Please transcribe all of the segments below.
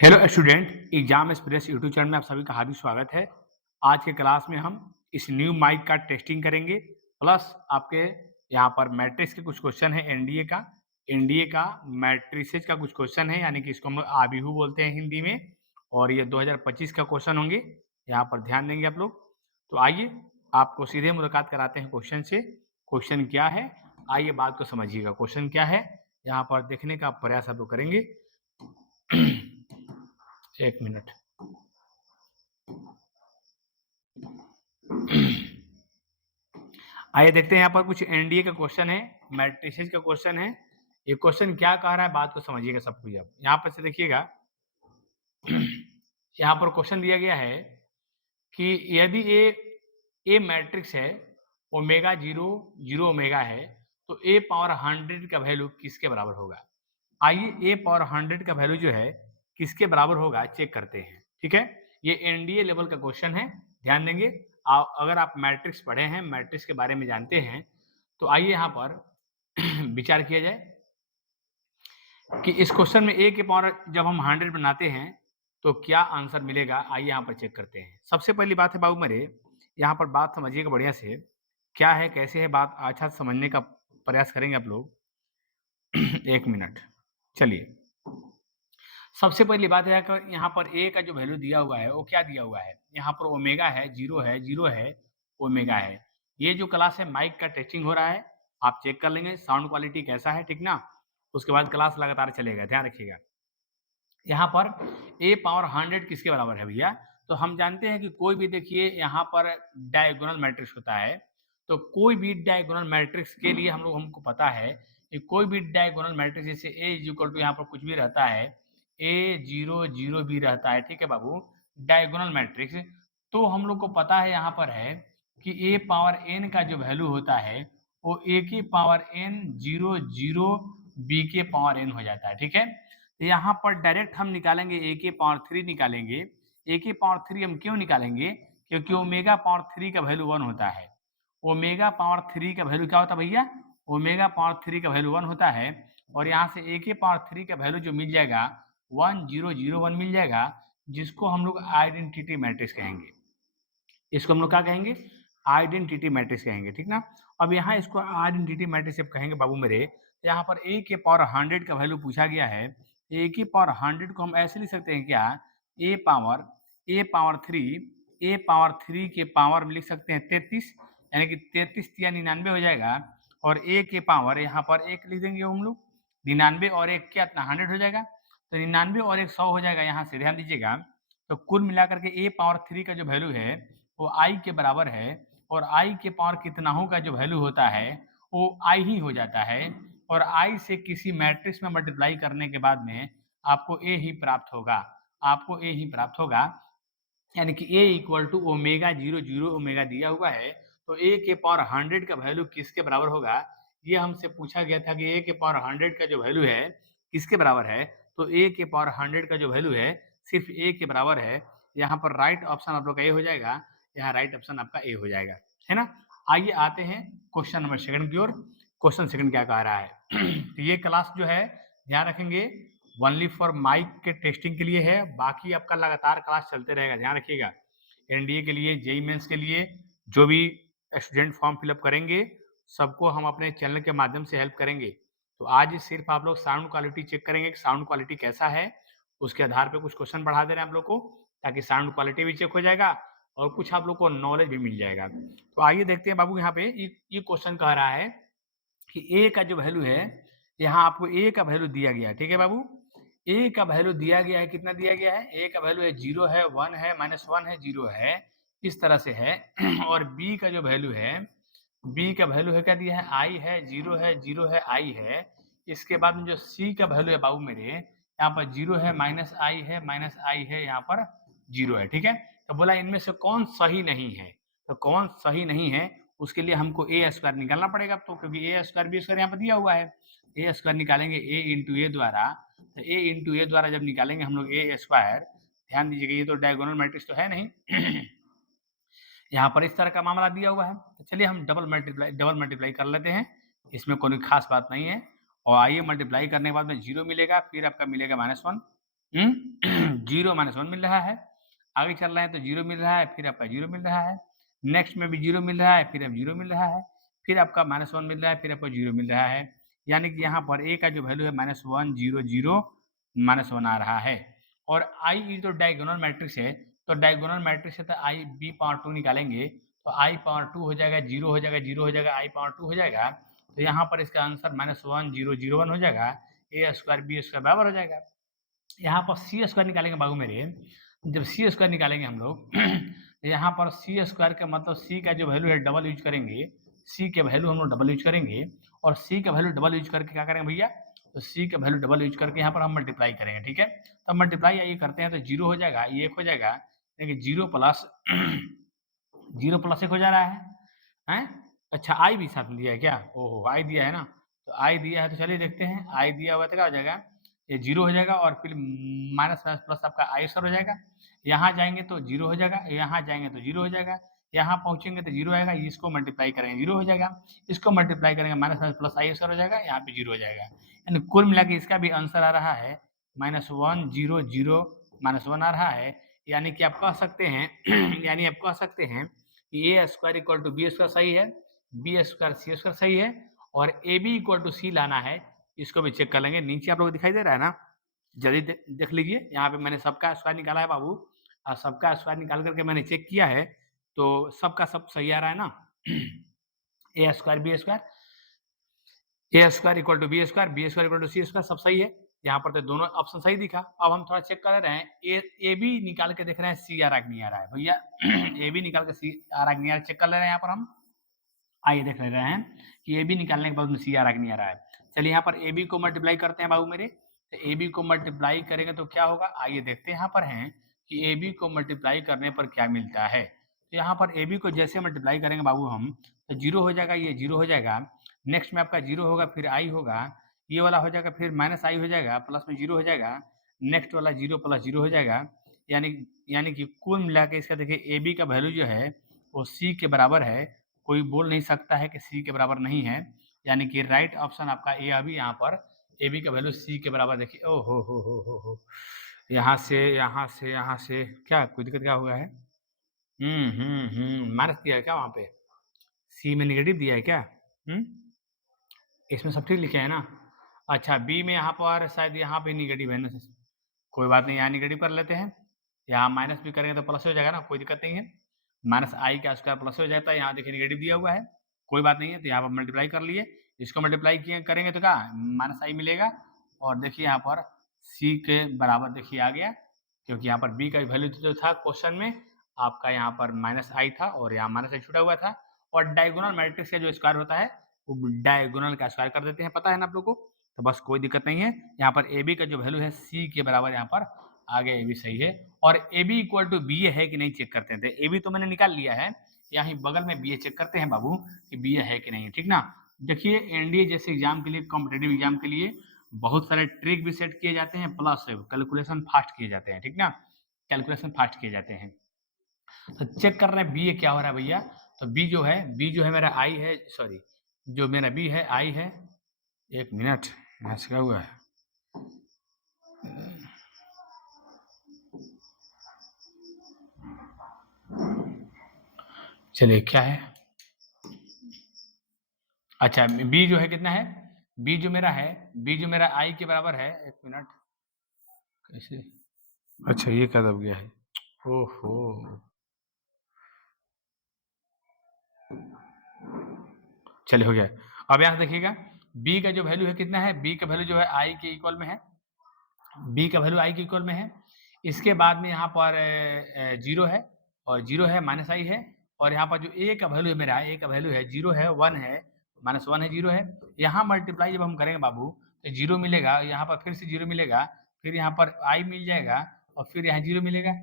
Hello student, exam express YouTube channel में आप सभी का हार्दिक स्वागत है। आज के क्लास में हम इस न्यू माइक का टेस्टिंग करेंगे, प्लस आपके यहाँ पर मैट्रिक्स के कुछ क्वेश्चन है। एनडीए का मैट्रिसेस का कुछ क्वेश्चन है, यानी कि इसको हम लोग आबिहू बोलते हैं हिंदी में, और ये 2025 का क्वेश्चन होंगे। यहाँ पर ध्यान देंगे आप लोग। तो आइए आपको सीधे मुलाकात कराते हैं क्वेश्चन से। क्वेश्चन क्या है, आइए बात को समझिएगा। क्वेश्चन क्या है यहाँ पर देखने का प्रयास आप लोग करेंगे। एक मिनट। आइए देखते हैं यहाँ पर कुछ एनडीए का क्वेश्चन है, मैट्रिसेस का क्वेश्चन है। ये क्वेश्चन क्या कह रहा है, बात को समझिएगा सब कुछ। अब यहाँ पर से देखिएगा, यहाँ पर क्वेश्चन दिया गया है कि यदि ए मैट्रिक्स है, ओमेगा 0 0 ओमेगा है, तो ए पावर 100 का वैल्यू किसके बराबर होगा। आइए ए पावर 100 का वैल्यू जो है किसके बराबर होगा चेक करते हैं। ठीक है, ये एनडीए लेवल का क्वेश्चन है, ध्यान देंगे। अगर आप मैट्रिक्स पढ़े हैं, मैट्रिक्स के बारे में जानते हैं, तो आइए यहाँ पर विचार किया जाए कि इस क्वेश्चन में ए के पावर जब हम 100 बनाते हैं तो क्या आंसर मिलेगा। आइए यहाँ पर चेक करते हैं। सबसे पहली बात है बाबू मेरे, यहाँ पर बात समझिएगा बढ़िया से, क्या है कैसे है बात अच्छा से समझने का प्रयास करेंगे आप लोग। एक मिनट, चलिए। सबसे पहली बात है कि यहाँ पर ए का जो वैल्यू दिया हुआ है वो क्या दिया हुआ है। यहाँ पर ओमेगा है, जीरो है, ओमेगा है। ये जो क्लास है माइक का टेस्टिंग हो रहा है, आप चेक कर लेंगे साउंड क्वालिटी कैसा है, ठीक ना। उसके बाद क्लास लगातार चलेगा, ध्यान रखिएगा। यहाँ पर ए पावर 100 किसके बराबर है भैया, तो हम जानते हैं कि कोई भी देखिए यहाँ पर डायगोनल मैट्रिक्स होता है। तो कोई भी डायगोनल मैट्रिक्स के लिए हमको पता है कि कोई भी डायगोनल मैट्रिक्स, जैसे ए इज इक्वल टू यहाँ पर कुछ भी रहता है, ए 0 0 भी रहता है, ठीक है बाबू, डायगोनल मैट्रिक्स। तो हम लोग को पता है यहाँ पर है कि ए पावर एन का जो वैल्यू होता है वो ए की पावर एन 0 0 बी के पावर एन हो जाता है, ठीक है। तो यहाँ पर डायरेक्ट हम निकालेंगे ए के पावर 3 निकालेंगे। ए के पावर 3 हम क्यों निकालेंगे, क्योंकि ओमेगा पावर 3 का वैल्यू 1 होता है। ओमेगा पावर 3 का वैल्यू क्या होता है भैया, ओमेगा पावर 3 का वैल्यू 1 होता है। और यहाँ से ए के पावर 3 का वैल्यू जो मिल जाएगा 1001 मिल जाएगा, जिसको हम लोग आइडेंटिटी मैट्रिक्स कहेंगे। इसको हम लोग क्या कहेंगे, आइडेंटिटी मैट्रिक्स कहेंगे, ठीक ना। अब यहाँ इसको आइडेंटिटी मैट्रिक्स जब कहेंगे बाबू मेरे, यहाँ पर ए के पावर 100 का वैल्यू पूछा गया है। ए की पावर 100 को हम ऐसे लिख सकते हैं क्या, ए पावर 3 के पावर में लिख सकते हैं 33, यानी कि 33 या 99 हो जाएगा। और ए के पावर यहाँ पर एक लिख देंगे हम लोग, 99 और एक क्या इतना 100 हो जाएगा। तो 99 और एक 100 हो जाएगा। यहाँ से ध्यान दीजिएगा, तो कुल मिलाकर के ए पावर 3 का जो वैल्यू है वो आई के बराबर है। और आई के पावर कितनाओं का जो वैल्यू होता है वो आई ही हो जाता है। और आई से किसी मैट्रिक्स में मल्टीप्लाई करने के बाद में आपको ए ही प्राप्त होगा, आपको ए ही प्राप्त होगा। यानी कि ए इक्वल टू ओमेगा 0 0 ओमेगा दिया हुआ है, तो ए के पावर 100 का वैल्यू किसके बराबर होगा। ये हमसे पूछा गया था कि ए के पावर 100 का जो वैल्यू है किसके बराबर है, तो ए के पावर 100 का जो वैल्यू है सिर्फ ए के बराबर है। यहाँ पर राइट ऑप्शन आप लोग का ए हो जाएगा, यहाँ राइट ऑप्शन आपका ए हो जाएगा, है ना। आइए आते हैं क्वेश्चन नंबर सेकंड की ओर। क्वेश्चन सेकंड क्या कह रहा है, तो ये क्लास जो है ध्यान रखेंगे ओनली फॉर माइक के टेस्टिंग के लिए है, बाकी आपका लगातार क्लास चलते रहेगा, ध्यान रखिएगा। एनडीए के लिए, जेईई मेंस के लिए जो भी स्टूडेंट फॉर्म फिलअप करेंगे सबको हम अपने चैनल के माध्यम से हेल्प करेंगे। तो आज सिर्फ आप लोग साउंड क्वालिटी चेक करेंगे कि साउंड क्वालिटी कैसा है, उसके आधार पे कुछ क्वेश्चन बढ़ा दे रहे हैं आप लोग को, ताकि साउंड क्वालिटी भी चेक हो जाएगा और कुछ आप लोग को नॉलेज भी मिल जाएगा। तो आइए देखते हैं बाबू, यहाँ पे ये क्वेश्चन कह रहा है कि ए का जो वैल्यू है, यहाँ आपको ए का वैल्यू दिया गया है, ठीक है बाबू। ए का वैल्यू दिया गया है, कितना दिया गया है, ए का वैल्यू है 0 है, 1 है, -1 है, 0 है, इस तरह से है। और बी का जो वैल्यू है, बी का वैल्यू है क्या दिया है, आई है, 0 है, 0 है, आई है। इसके बाद में जो सी का वैल्यू है बाबू मेरे, यहाँ पर 0 है, -i है, -i है, यहाँ पर 0 है, ठीक है। तो बोला इनमें से कौन सही नहीं है, तो कौन सही नहीं है उसके लिए हमको ए स्क्वायर निकालना पड़ेगा। तो क्योंकि ए स्क्वायर बी स्क्वायर यहाँ पर दिया हुआ है, ए स्क्वायर निकालेंगे ए इंटू ए द्वारा। तो ए इंटू ए द्वारा जब निकालेंगे हम लोग ए स्क्वायर, ध्यान दीजिएगा ये तो डायगोनल मैट्रिक्स तो है नहीं। यहाँ पर इस तरह का मामला दिया हुआ है, तो चलिए हम डबल मल्टीप्लाई कर लेते हैं, इसमें कोई खास बात नहीं है। और आइए मल्टीप्लाई करने के बाद में 0 मिलेगा, फिर आपका मिलेगा -1, जीरो माइनस वन मिल रहा है, आगे चल रहे हैं तो जीरो मिल रहा है, फिर आपका जीरो मिल रहा है, नेक्स्ट में भी जीरो मिल रहा है, फिर अब जीरो मिल रहा है, फिर आपका माइनस वन मिल रहा है, फिर आपको जीरो मिल रहा है, यानी कि यहाँ पर ए का जो वैल्यू है minus one zero zero minus one आ रहा है। और आई ये जो डायगोनल मैट्रिक्स है, तो डायगोनल मैट्रिक्स है तो आई बी पावर टू निकालेंगे तो आई पावर टू हो जाएगा, जीरो हो जाएगा, जीरो हो जाएगा, आई पावर टू हो जाएगा, तो यहाँ पर इसका answer minus one zero zero one हो जाएगा, ए स्क्वायर बी स्क्वायर बराबर हो जाएगा। यहाँ पर सी स्क्वायर निकालेंगे बाबू मेरे, जब सी स्क्वायर निकालेंगे हम लोग तो यहाँ पर सी स्क्वायर का मतलब सी का जो वैल्यू है डबल यूज करेंगे, सी के वैल्यू हम लोग डबल यूज करेंगे, और सी का वैल्यू डबल यूज करके क्या करेंगे भैया, तो सी का वैल्यू डबल यूज करके यहाँ पर हम मल्टीप्लाई करेंगे, ठीक है। तो मल्टीप्लाई ये करते हैं तो जीरो हो जाएगा, ये एक हो जाएगा, देखिए जीरो प्लस जीरो प्लस एक हो जा रहा है? अच्छा आई भी साथ में दिया है क्या? ओहो आई दिया है ना, तो आई दिया है तो चलिए देखते हैं, आई दिया हुआ तो क्या हो जाएगा, ये जीरो हो जाएगा और फिर माइनस माइनस प्लस आपका आई सर हो जाएगा, यहाँ जाएंगे तो जीरो हो जाएगा, यहाँ जाएंगे तो जीरो हो जाएगा, यहाँ पहुंचेंगे तो जीरो आएगा, इसको मल्टीप्लाई करेंगे जीरो हो जाएगा, इसको मल्टीप्लाई करेंगे माइनस माइनस प्लस आई सर हो जाएगा, यहाँ पे जीरो हो जाएगा, यानी कुल मिला के इसका भी आंसर आ रहा है minus one zero zero minus one आ रहा है, यानी कि आप कह सकते हैं यानी आप कह सकते हैं कि A square equal to B square सही है, बी स्क्वायर सी स्क्वायर सही है, और A B equal to C लाना है, इसको भी चेक कर लेंगे। नीचे आप लोग दिखाई दे रहा है ना, जल्दी देख लीजिए, यहाँ पे मैंने सबका स्क्वायर निकाला है बाबू, और सबका स्क्वायर निकाल करके मैंने चेक किया है, तो सबका सब सही आ रहा है ना। A square B square, A square equal to B square, B square equal to C square, सब सही है, यहाँ पर तो दोनों ऑप्शन सही दिखा। अब हम थोड़ा चेक कर रहे हैं, ए बी निकाल के देख रहे हैं सी आ रहा नहीं आ रहा है भैया, ए बी निकाल के सी आ रहा नहीं आ रहा, चेक कर ले रहे हैं यहाँ पर हम, आइए देख ले रहे हैं कि ए बी निकालने के बाद में सी आ रहा नहीं आ रहा है। चलिए यहाँ पर ए बी को मल्टीप्लाई करते हैं बाबू मेरे, तो ए बी को मल्टीप्लाई करेंगे तो क्या होगा, आइए देखते हैं यहाँ पर हैं कि ए बी को मल्टीप्लाई करने पर क्या मिलता है। तो यहाँ पर ए बी को जैसे मल्टीप्लाई करेंगे बाबू हम, तो जीरो हो जाएगा, ये जीरो हो जाएगा, नेक्स्ट में आपका जीरो होगा, फिर आई होगा, ये वाला हो जाएगा, फिर माइनस आई हो जाएगा, प्लस में जीरो हो जाएगा, नेक्स्ट वाला जीरो प्लस जीरो हो जाएगा, यानी यानी कि कुल मिला के इसका देखिए ए बी का वैल्यू जो है वो सी के बराबर है, कोई बोल नहीं सकता है कि सी के बराबर नहीं है, यानी कि राइट ऑप्शन आपका ए अभी यहाँ पर ए बी का वैल्यू सी के बराबर, देखिए ओ हो, यहाँ से यहाँ से यहाँ से क्या कोई दिक्कत क्या हुआ है, माइनस दिया है क्या वहाँ पे, सी में नेगेटिव दिया है क्या, इसमें सब ठीक लिखे है ना, अच्छा बी में यहाँ पर शायद यहाँ पे नेगेटिव है ना, कोई बात नहीं, यहाँ नेगेटिव कर लेते हैं, यहाँ माइनस भी करेंगे तो प्लस हो जाएगा ना, कोई दिक्कत नहीं है, माइनस आई का स्क्वायर प्लस हो जाता है, यहाँ देखिए नेगेटिव दिया हुआ है, कोई बात नहीं है, तो यहाँ पर मल्टीप्लाई कर लिए, इसको मल्टीप्लाई किए करेंगे तो क्या माइनस आई मिलेगा, और देखिए यहाँ पर सी के बराबर देखिए आ गया, क्योंकि यहाँ पर बी का वैल्यू जो था क्वेश्चन में आपका यहाँ पर माइनस आई था और यहाँ माइनस आई छूटा हुआ था, और डायगोनल मैट्रिक्स का जो स्क्वायर होता है वो डायगोनल का स्क्वायर कर देते हैं, पता है ना आप लोग को, तो बस कोई दिक्कत नहीं है, यहाँ पर ए बी का जो वैल्यू है सी के बराबर यहाँ पर आगे ए बी सही है, और A B equal to B A है कि नहीं चेक करते हैं, ए बी तो मैंने निकाल लिया है, यहाँ बगल में बी ए चेक करते हैं बाबू कि बी ए है कि नहीं, ठीक ना। देखिए एनडीए जैसे एग्जाम के लिए, कॉम्पिटेटिव एग्जाम के लिए बहुत सारे ट्रिक भी सेट किए जाते हैं, प्लस कैलकुलेशन फास्ट किए जाते हैं, ठीक ना, कैलकुलेशन फास्ट किए जाते हैं। तो चेक कर रहे हैं बी ए क्या हो रहा है भैया, तो बी जो है मेरा आई है, सॉरी जो मेरा बी है आई है, एक मिनट यहाँ से क्या हुआ है, चलिए क्या है, अच्छा बी जो है कितना है, बी जो मेरा आई के बराबर है, एक मिनट कैसे, अच्छा ये क्या दब गया है, ओहो चलिए हो गया। अब यहाँ देखिएगा बी का जो वैल्यू है कितना है, बी का वैल्यू जो है आई के इक्वल में है, बी का वैल्यू आई के इक्वल में है, इसके बाद में यहाँ पर जीरो है, और जीरो है माइनस आई है, और यहाँ पर जो ए का वैल्यू है मेरा, ए का वैल्यू है जीरो है, वन है, माइनस वन है, जीरो है, यहाँ मल्टीप्लाई जब हम करेंगे बाबू तो जीरो मिलेगा, यहाँ पर फिर से जीरो मिलेगा, फिर यहाँ पर आई मिल जाएगा, और फिर यहाँ जीरो मिलेगा,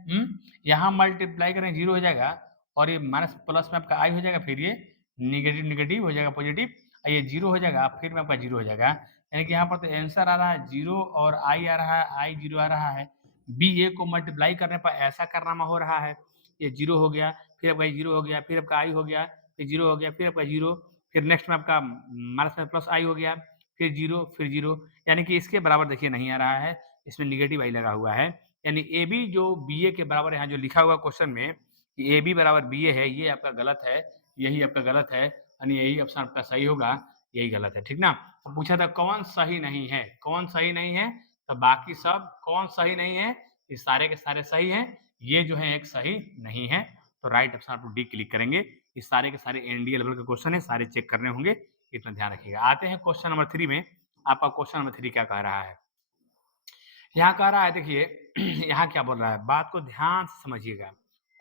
यहाँ मल्टीप्लाई करें जीरो हो जाएगा, और ये माइनस प्लस में आपका आई हो जाएगा, फिर ये निगेटिव निगेटिव हो जाएगा पॉजिटिव, ये जीरो हो जाएगा, फिर में आपका जीरो हो जाएगा, यानी कि यहाँ पर तो आंसर आ रहा है जीरो, और आई आ रहा है, आई जीरो आ रहा है, बी ए को मल्टीप्लाई करने पर ऐसा कारनामा हो रहा है, ये जीरो हो गया, फिर आपका जीरो हो गया, फिर आपका आई हो गया, फिर जीरो हो गया, फिर आपका जीरो, फिर नेक्स्ट में आपका माइनस में प्लस आई हो गया, फिर जीरो, यानी कि इसके बराबर देखिए नहीं आ रहा है, इसमें नेगेटिव आई लगा हुआ है, यानी ए बी जो बी ए के बराबर यहाँ जो लिखा हुआ क्वेश्चन में कि ए बी बराबर बी ए है, ये आपका गलत है, यही आपका गलत है, यानी यही ऑप्शन आपका सही होगा, यही गलत है, ठीक ना। तो पूछा था कौन सही नहीं है, कौन सही नहीं है, तो बाकी सब कौन सही नहीं है, ये सारे के सारे सही हैं, ये जो है एक सही नहीं है, तो राइट ऑप्शन आप डी क्लिक करेंगे। ये सारे के सारे एनडीए लेवल के क्वेश्चन है, सारे चेक करने होंगे, इतना ध्यान रखिएगा। आते हैं क्वेश्चन नंबर 3 में, आपका क्वेश्चन नंबर 3 क्या कह रहा है। यहाँ कह रहा है, देखिए यहाँ क्या बोल रहा है, बात को ध्यान से समझिएगा।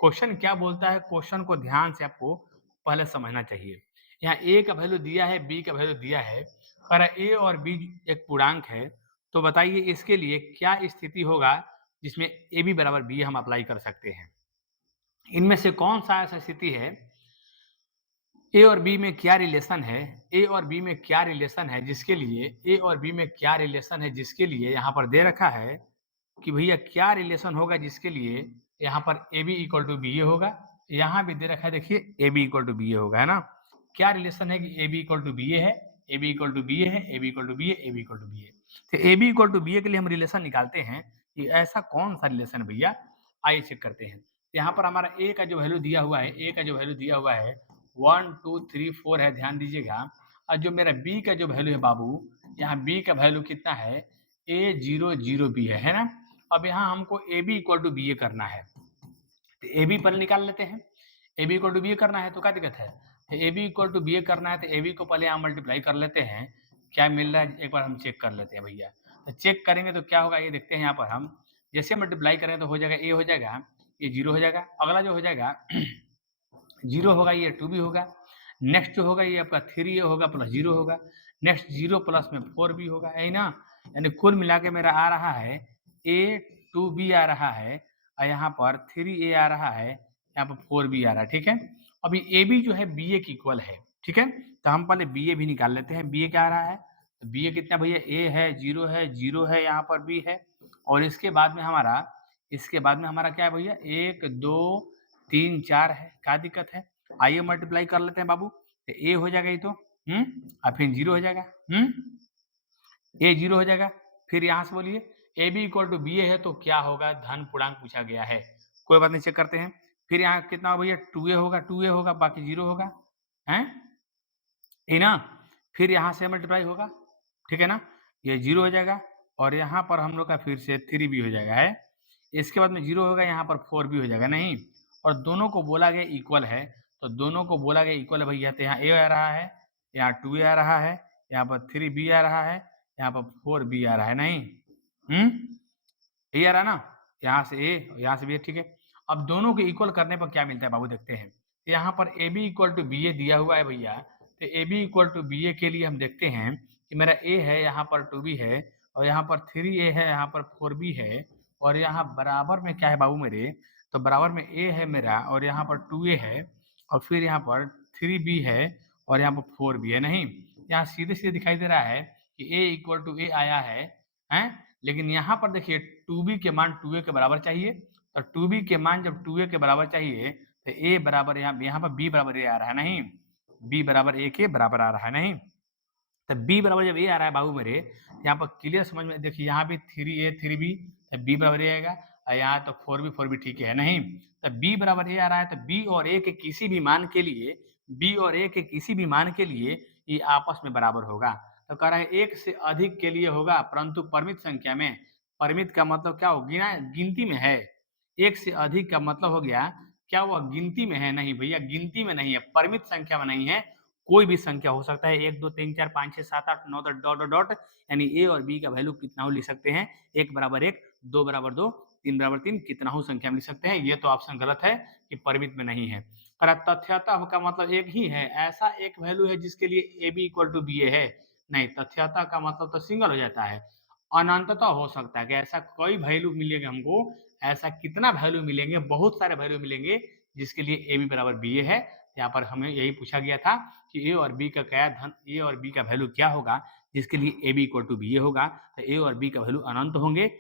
क्वेश्चन क्या बोलता है, क्वेश्चन को ध्यान से आपको पहले समझना चाहिए। यहाँ ए का वैल्यू दिया है, बी का वैल्यू दिया है, कह रहा है ए और बी एक पूर्णांक है, तो बताइए इसके लिए क्या स्थिति होगा जिसमें ए बी बराबर बी हम अप्लाई कर सकते हैं। इनमें से कौन सा ऐसा स्थिति है, ए और बी में क्या रिलेशन है, ए और बी में क्या रिलेशन है जिसके लिए, ए और बी में क्या रिलेशन है जिसके लिए यहाँ पर दे रखा है कि भैया क्या रिलेशन होगा जिसके लिए यहाँ पर A B equal to B A होगा, यहाँ भी दे रखा है, देखिए A B equal to B A होगा, है ना। क्या रिलेशन है कि A B equal to B A है, A B equal to B A है, A B equal to B A, A B equal to B A. तो A B equal to B A के लिए हम relation निकालते हैं कि ऐसा कौन सा रिलेशन है भैया, आइए चेक करते हैं। यहाँ पर हमारा ए का जो वैल्यू दिया हुआ है, ए का जो वैल्यू दिया हुआ है 1 2 3 4 है, ध्यान दीजिएगा। और जो मेरा बी का जो वैल्यू है बाबू, यहाँ बी का वैल्यू कितना है, ए 0 0 बी है ना। अब यहाँ हमको A B equal to B A करना है, तो ए बी पहले निकाल लेते हैं। A B equal to B A करना है तो क्या दिक्कत है, A B equal to B A करना है तो ए बी को पहले यहाँ मल्टीप्लाई कर लेते हैं, क्या मिल रहा है एक बार हम चेक कर लेते हैं भैया। तो चेक करेंगे तो क्या होगा ये देखते हैं। यहाँ पर हम जैसे मल्टीप्लाई करें तो हो जाएगा, ए हो जाएगा, ये 0 हो जाएगा, अगला जो हो जाएगा 0 होगा, ये 2 भी होगा, नेक्स्ट जो होगा ये आपका 3 होगा प्लस 0 होगा, नेक्स्ट 0 प्लस में 4 भी होगा, है ना। यानी कुल मिला के मेरा आ रहा है ए 2 बी आ रहा है, और यहाँ पर 3 ए आ रहा है, यहाँ पर 4 बी आ रहा है, ठीक है। अभी ए बी जो है बी ए के इक्वल है, ठीक है, तो हम पहले बी ए भी निकाल लेते हैं। बी ए क्या आ रहा है, तो बी ए कितना भैया, ए है, 0 है, यहाँ पर बी है, और इसके बाद में हमारा क्या है भैया, 1 2 3 4 है, क्या दिक्कत है। आइए मल्टीप्लाई कर लेते हैं बाबू, तो ए हो जाएगा ये तो, और फिर 0 हो जाएगा, ए 0 हो जाएगा। फिर यहाँ से बोलिए A B equal to B A है तो क्या होगा, धन पूर्णांक पूछा गया है, कोई बात नहीं, चेक करते हैं। फिर यहाँ कितना हो भैया, 2 ए होगा, बाकी 0 होगा, है ना। फिर यहाँ से मल्टीप्लाई होगा, ठीक है ना, ये 0 हो जाएगा, और यहाँ पर हम लोग का फिर से 3 भी हो जाएगा, है। इसके बाद में 0 होगा, यहाँ पर 4 भी हो जाएगा, नहीं। और दोनों को बोला गया इक्वल है, तो दोनों को बोला गया इक्वल है भैया, तो यहाँ ए आ रहा है, यहाँ 2 ए आ रहा है, यहाँ पर 3 बी आ रहा है, यहाँ पर 4 बी आ रहा है, नहीं, ये आ रहा है ना, यहाँ से ए और यहाँ से बी, ठीक है। अब दोनों को इक्वल करने पर क्या मिलता है बाबू, देखते हैं। यहाँ पर A B equal to B A दिया हुआ है भैया, तो A B equal to B A के लिए हम देखते हैं कि मेरा ए है, यहाँ पर 2 बी है, और यहाँ पर 3 ए है, यहाँ पर 4 बी है, और यहाँ बराबर में क्या है बाबू मेरे, तो बराबर में ए है मेरा, और यहाँ पर 2 ए है, और फिर यहाँ पर 3 बी है, और यहाँ पर 4 बी है, नहीं। यहाँ सीधे सीधे दिखाई दे रहा है कि ए इक्वल टू ए आया है, हैं? लेकिन यहाँ पर देखिए 2b के मान 2a के बराबर चाहिए, तो 2b के मान जब 2a के बराबर चाहिए तो a बराबर यहाँ पर b बराबर a आ रहा है, नहीं, b बराबर a के बराबर आ रहा है, नहीं। तो b बराबर जब a आ रहा है बाबू मेरे, यहाँ पर क्लियर समझ में, देखिए यहाँ भी 3a 3b, तो b बराबर a आएगा, और यहाँ तो 4b ठीक है, नहीं। तो b बराबर a आ रहा है, तो b और a के किसी भी मान के लिए ये आपस में बराबर होगा। तो कह रहा है एक से अधिक के लिए होगा, परंतु परिमित संख्या में, परिमित का मतलब क्या हो, गिनती में है। एक से अधिक का मतलब हो गया क्या, वह गिनती में है, नहीं भैया गिनती में नहीं है, परिमित संख्या में नहीं है, कोई भी संख्या हो सकता है, 1 2 3 4 5 6 7 8 9 10 डॉट डॉट डॉट, यानी ए और बी का वैल्यू कितना हो लिख सकते हैं, 1 बराबर 1, 2 बराबर 2, 3 बराबर 3, कितना हो संख्या में लिख सकते हैं। ये तो ऑप्शन गलत है कि परिमित में नहीं है। तथ्यता का मतलब एक ही है, ऐसा एक वैल्यू है जिसके लिए A B equal to B A है, नहीं। तथ्यता का मतलब तो सिंगल हो जाता है, अनंतता हो सकता है कि ऐसा कोई वैल्यू मिलेगा हमको, ऐसा कितना वैल्यू मिलेंगे, बहुत सारे वैल्यू मिलेंगे जिसके लिए ए बी बराबर बी ए है। यहाँ पर हमें यही पूछा गया था कि ए और बी का क्या धन, ए और बी का वैल्यू क्या होगा जिसके लिए A B equal to B A होगा, तो ए और बी का वैल्यू अनंत होंगे,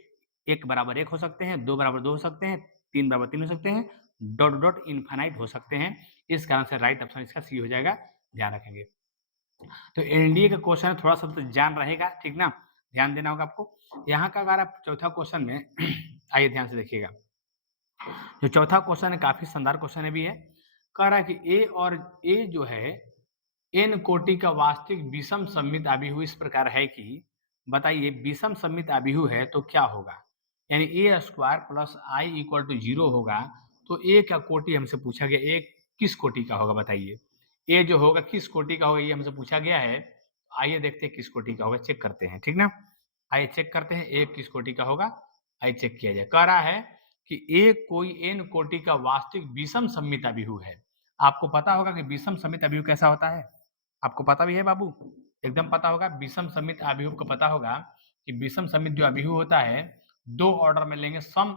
1 बराबर 1 हो सकते हैं, 2 बराबर 2 हो सकते हैं, 3 बराबर 3 हो सकते हैं, डॉट डॉट इनफाइनाइट हो सकते हैं। इस कारण से राइट ऑप्शन इसका सी हो जाएगा, ध्यान रखेंगे। तो एनडीए का क्वेश्चन थोड़ा सा तो जान रहेगा, ठीक ना, ध्यान देना होगा आपको। यहाँ का अगर आप चौथा क्वेश्चन में आइए ध्यान से देखिएगा, जो चौथा क्वेश्चन है काफी शानदार क्वेश्चन है भी है। कह रहा है कि ए और ए जो है एन कोटि का वास्तविक विषम सममित अभिहु इस प्रकार है कि बताइए विषम सममित अभिहु है तो क्या होगा, यानी A square plus I equal to 0 होगा तो ए का कोटि हमसे पूछा गया, ए किस कोटि का होगा बताइए, ए जो होगा किस कोटि का होगा ये हमसे पूछा गया है। आइए देखते हैं किस कोटि का होगा, चेक करते हैं, ठीक ना। आइए चेक करते हैं ए किस कोटि का होगा। आइए चेक किया जाए। कह रहा है कि ए कोई एन कोटि का वास्तविक विषम सममित अभिहु है। आपको पता होगा कि विषम सममित अभिहु कैसा होता है, आपको पता भी है बाबू, एकदम पता होगा। विषम सममित अभिहु को पता होगा कि विषम सममित जो अभिहु होता है दो ऑर्डर में लेंगे सम,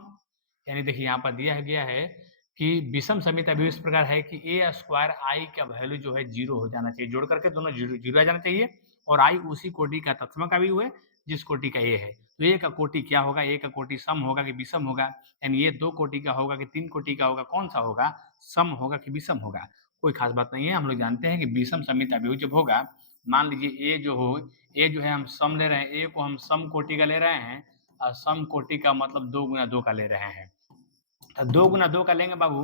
यानी देखिए यहाँ पर दिया गया है कि विषम सममित अभिहु इस प्रकार है कि ए स्क्वायर आई का वैल्यू जो है 0 हो जाना चाहिए, जोड़ करके दोनों 0 आ जाना चाहिए, और आई उसी कोटि का तत्समक अभिहु है जिस कोटि का ए है। तो ए का कोटि क्या होगा, ए का कोटि सम होगा कि विषम होगा, यानी ये 2 कोटि का होगा कि 3 कोटि का होगा, कौन सा होगा, सम होगा कि विषम होगा। कोई खास बात नहीं है, हम लोग जानते हैं कि विषम सममित अभिहु जब होगा, मान लीजिए ए जो है हम सम ले रहे हैं, ए को हम सम कोटि का ले रहे हैं और सम कोटि का मतलब 2 गुना 2 का ले रहे हैं। तो 2 गुना 2 का लेंगे बाबू,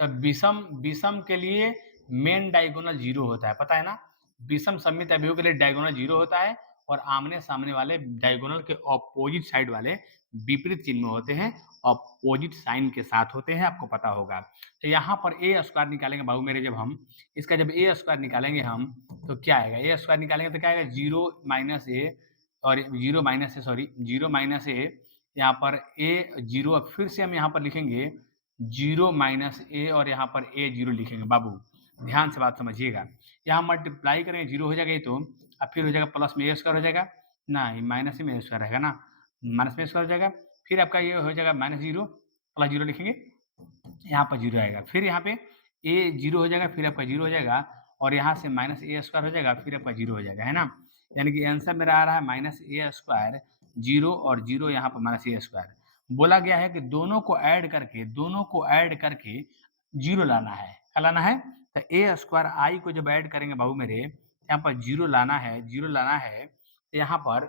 तब विषम के लिए मेन डायगोनल 0 होता है, पता है ना। विषम सममित अभिहु के लिए डायगोनल 0 होता है और आमने सामने वाले डायगोनल के ऑपोजिट साइड वाले विपरीत चिन्ह में होते हैं, ऑपोजिट साइन के साथ होते हैं, आपको पता होगा। तो यहाँ पर ए स्क्वायर निकालेंगे बाबू मेरे, जब हम इसका जब ए स्क्वायर निकालेंगे हम तो क्या आएगा, ए स्क्वायर निकालेंगे तो क्या आएगा 0 माइनस ए और 0 माइनस ए, सॉरी 0 माइनस ए, यहाँ पर ए 0, फिर से हम यहाँ पर लिखेंगे 0 माइनस ए और यहाँ पर ए 0 लिखेंगे बाबू, ध्यान से बात समझिएगा। यहाँ मल्टीप्लाई करेंगे 0 हो जाएगा ये तो, अब फिर हो जाएगा प्लस में ए स्क्वायर हो जाएगा ना, माइनस में ए स्क्वायर रहेगा ना, माइनस में स्क्वायर हो जाएगा, फिर आपका ये हो जाएगा माइनस 0 प्लस 0 लिखेंगे, यहाँ पर 0 आएगा, फिर यहाँ पे ए 0 हो जाएगा, फिर आपका 0 हो जाएगा और यहाँ से माइनस ए स्क्वायर हो जाएगा, फिर आपका 0 हो जाएगा, है ना। यानी कि आंसर मेरा आ रहा है माइनस ए स्क्वायर 0 और 0 यहाँ पर माइनस ए स्क्वायर। बोला गया है कि दोनों को ऐड करके 0 लाना है, क्या लाना है, तो ए स्क्वायर आई को जब ऐड करेंगे बाबू मेरे, यहाँ पर 0 लाना है, 0 लाना है, तो यहाँ पर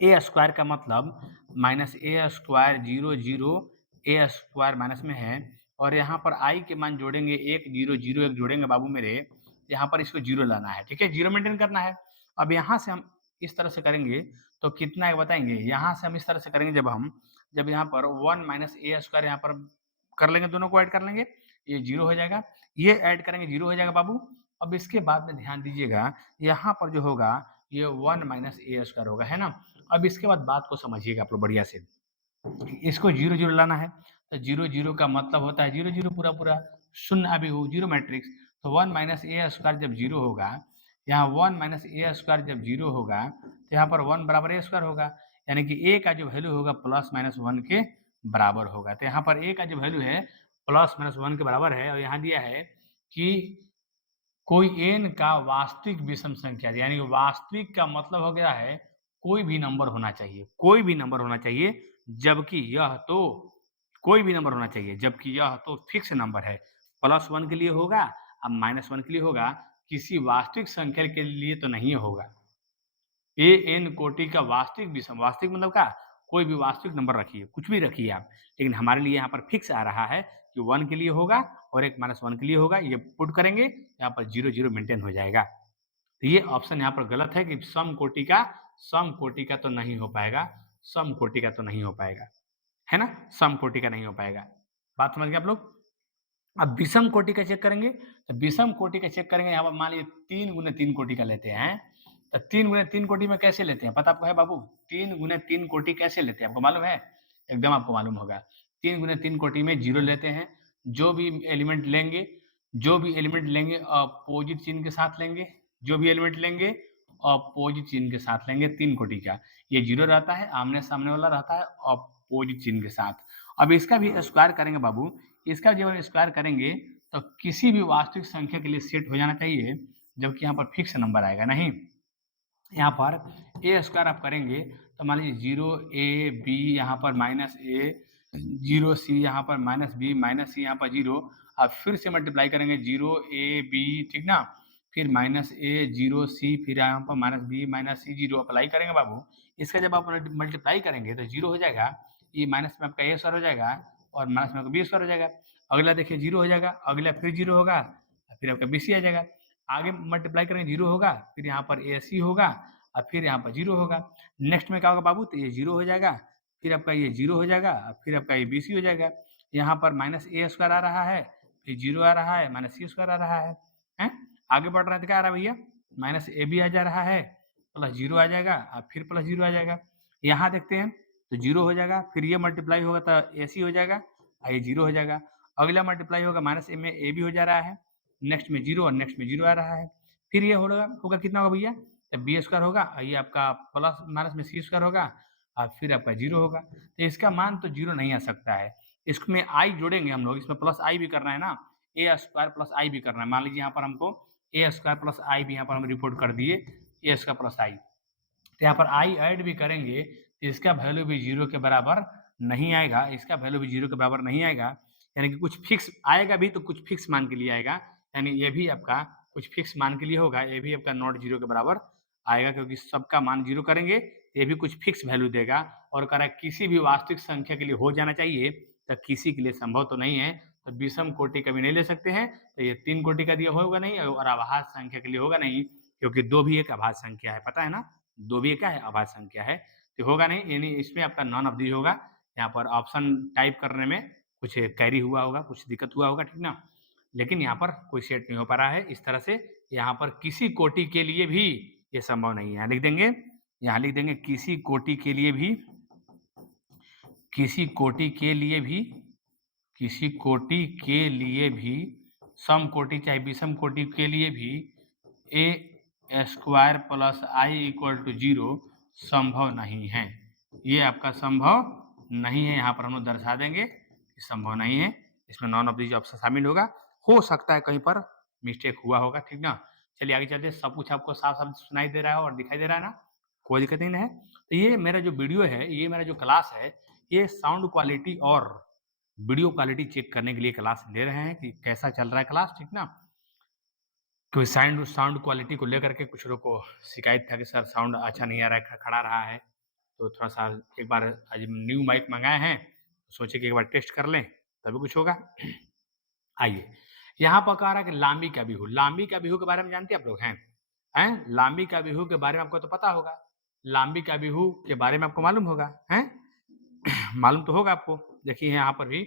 ए स्क्वायर का मतलब माइनस ए स्क्वायर 0 0 ए स्क्वायर माइनस में है, और यहाँ पर आई के मान जोड़ेंगे 1 0 0 1 जोड़ेंगे बाबू मेरे, यहाँ पर इसको 0 लाना है, ठीक है, 0 मेंटेन करना है। अब यहाँ से हम इस तरह से करेंगे तो कितना है बताएंगे, यहाँ से हम इस तरह से करेंगे जब यहाँ पर 1 माइनस ए स्क्वायर यहाँ पर कर लेंगे, दोनों को ऐड कर लेंगे, ये 0 हो जाएगा, ये ऐड करेंगे 0 हो जाएगा बाबू। अब इसके बाद में ध्यान दीजिएगा, यहाँ पर जो होगा ये 1 माइनस ए स्क्वायर होगा, है ना। अब इसके बाद बात को समझिएगा आप लोग बढ़िया से, इसको 0 0 लाना है, तो 0 0 का मतलब होता है 0 0 पूरा शून्य अभिहु 0 मैट्रिक्स, तो 1 माइनस ए स्क्वायर जब 0 होगा, यहाँ 1 माइनस ए स्क्वायर जब 0 होगा तो यहाँ पर 1 बराबर ए स्क्वायर होगा, यानी कि ए का जो वैल्यू होगा प्लस माइनस 1 के बराबर होगा। तो यहाँ पर ए का जो वैल्यू है प्लस माइनस 1 के बराबर है, और यहाँ दिया है कि कोई एन का वास्तविक विषम संख्या, यानी कि वास्तविक का मतलब हो गया है कोई भी नंबर होना चाहिए, कोई भी नंबर होना चाहिए, जबकि यह तो कोई भी नंबर होना चाहिए, जबकि यह तो फिक्स नंबर है, प्लस 1 के लिए होगा अब माइनस 1 के लिए होगा, किसी वास्तविक संख्या के लिए तो नहीं होगा। ए एन कोटि का वास्तविक विषम, वास्तविक मतलब क्या, कोई भी वास्तविक नंबर रखिए, कुछ भी रखिए आप, लेकिन हमारे लिए यहाँ पर फिक्स आ रहा है कि 1 के लिए होगा और एक माइनस 1 के लिए होगा, ये पुट करेंगे यहाँ पर 0 0 मेंटेन हो जाएगा। तो ये ऑप्शन यहाँ पर गलत है कि सम कोटि का तो नहीं हो पाएगा, सम कोटि का तो नहीं हो पाएगा, है ना, सम कोटि का नहीं हो पाएगा। बात समझ गए आप लोग। अब विषम कोटि का चेक करेंगे, तो विषम कोटि का चेक करेंगे, यहाँ पर मान लीजिए 3 गुने 3 कोटि का लेते हैं, तो 3 गुने 3 कोटि में कैसे लेते हैं, पता आपको है बाबू, 3 गुने 3 कोटि कैसे लेते हैं, आपको मालूम है, एकदम आपको मालूम होगा। 3 गुने 3 कोटि में 0 लेते हैं, जो भी एलिमेंट लेंगे अपोजिट चिन्ह के साथ लेंगे, जो भी एलिमेंट लेंगे अपोजिट चिन्ह के साथ लेंगे, 3 कोटि का ये 0 रहता है, आमने सामने वाला रहता है अपोजिट चिन्ह के साथ। अब इसका भी स्क्वायर करेंगे बाबू, इसका जब स्क्वायर करेंगे तो किसी भी वास्तविक संख्या के लिए सेट हो जाना चाहिए, जबकि यहाँ पर फिक्स नंबर आएगा नहीं। यहाँ पर ए स्क्वायर आप करेंगे तो मान लीजिए 0 ए बी यहाँ पर माइनस ए, 0 सी यहाँ पर माइनस बी, माइनस सी यहाँ पर 0, अब फिर से मल्टीप्लाई करेंगे 0 ए बी, ठीक ना, फिर माइनस ए जीरो सी, फिर यहाँ पर माइनस बी माइनस सी जीरो अप्लाई करेंगे बाबू। इसका जब आप मल्टीप्लाई करेंगे तो जीरो हो जाएगा, ये माइनस में आपका ए स्क्वायर हो जाएगा और माइनस में आपका बी स्क्वायर हो जाएगा। अगला देखिए जीरो हो जाएगा, अगला फिर जीरो होगा, फिर आपका बी सी आ जाएगा। आगे मल्टीप्लाई करेंगे जीरो होगा, फिर यहाँ पर ए सी होगा और फिर यहाँ पर जीरो होगा। नेक्स्ट में क्या होगा बाबू, तो ये जीरो हो जाएगा, फिर आपका ये जीरो हो जाएगा, फिर आपका ये बी सी हो जाएगा। यहाँ पर माइनस ए स्क्वायर आ रहा है, फिर जीरो आ रहा है, माइनस सी स्क्वायर आ रहा है। आगे बढ़ रहा है तो क्या आ रहा है भैया, माइनस ए बी आ जा रहा है, प्लस जीरो आ जाएगा और फिर प्लस जीरो आ जाएगा। यहाँ देखते हैं तो जीरो हो जाएगा, फिर ये मल्टीप्लाई होगा तो ए सी हो जाएगा और ये जीरो हो जाएगा। अगला मल्टीप्लाई होगा, माइनस ए में ए भी हो जा रहा है, नेक्स्ट में जीरो और नेक्स्ट में जीरो आ रहा है। फिर ये होगा कितना होगा भैया, तो बी स्क्वायर होगा, ये आपका प्लस माइनस में सी स्क्वायर होगा और फिर आपका जीरो होगा। तो इसका मान तो जीरो नहीं आ सकता है, इसमें आई जोड़ेंगे हम लोग, इसमें प्लस आई भी करना है ना, ए स्क्वायर प्लस आई भी करना है। मान लीजिए यहाँ पर हमको ए स्क्वायर प्लस आई भी यहाँ पर हम रिपोर्ट कर दिए, ए स्क्वायर प्लस आई, तो यहाँ पर आई ऐड भी करेंगे तो इसका वैल्यू भी जीरो के बराबर नहीं आएगा, इसका वैल्यू भी जीरो के बराबर नहीं आएगा, यानी कि कुछ फिक्स आएगा भी तो कुछ फिक्स मान के लिए आएगा, यानी ये भी आपका कुछ फिक्स मान के लिए होगा, ये भी आपका नॉट जीरो के बराबर आएगा, क्योंकि सबका मान जीरो करेंगे ये भी कुछ फिक्स वैल्यू देगा। और कह रहा है किसी भी वास्तविक संख्या के लिए हो जाना चाहिए, तो किसी के लिए संभव तो नहीं है, तो विषम कोटि का भी नहीं ले सकते हैं, तो ये 3 कोटि का दिया होगा नहीं और अभाज्य संख्या के लिए होगा नहीं, क्योंकि 2 भी एक अभाज्य संख्या है, पता है ना, 2 भी क्या है, अभाज्य संख्या है, तो होगा नहीं, यानी इसमें आपका नॉन ऑफ दिस होगा। यहाँ पर ऑप्शन टाइप करने में कुछ कैरी हुआ होगा, कुछ दिक्कत हुआ होगा, ठीक ना, लेकिन यहाँ पर कोई सेट नहीं हो पा रहा है। इस तरह से यहाँ पर किसी कोटि के लिए भी ये संभव नहीं है। यहाँ लिख देंगे, यहाँ लिख देंगे किसी कोटि के लिए भी, किसी कोटि के लिए भी, किसी कोटि के लिए भी, सम कोटि चाहे विषम कोटि के लिए भी A square plus I equal to zero संभव नहीं है। ये आपका संभव नहीं है, यहाँ पर हम लोग दर्शा देंगे कि संभव नहीं है, इसमें नॉन ऑफ दीज ऑप्शन शामिल होगा। हो सकता है कहीं पर मिस्टेक हुआ होगा, ठीक ना। चलिए आगे चलते, सब कुछ आपको साफ साफ सुनाई दे रहा है और दिखाई दे रहा है ना, कोई दिक्कत नहीं है। तो ये मेरा जो वीडियो है, ये मेरा जो क्लास है, ये साउंड क्वालिटी और वीडियो क्वालिटी चेक करने के लिए क्लास ले रहे हैं कि कैसा चल रहा है क्लास, ठीक ना। तो साउंड क्वालिटी को लेकर के कुछ लोग को शिकायत था कि सर साउंड अच्छा नहीं आ रहा है, खड़ा रहा है, तो थोड़ा सा एक बार आज न्यू माइक मंगाए हैं, सोचे कि एक बार टेस्ट कर लें तभी कुछ होगा। आइए, यहाँ पर कह रहा है कि लांबी का बिहू, लांबी का बिहू के बारे में जानते हैं आप लोग हैं लांबी का बिहू के बारे में आपको तो पता होगा, लांबी का बिहू के बारे में आपको मालूम होगा, हैं मालूम तो होगा आपको। देखिए यहाँ पर भी,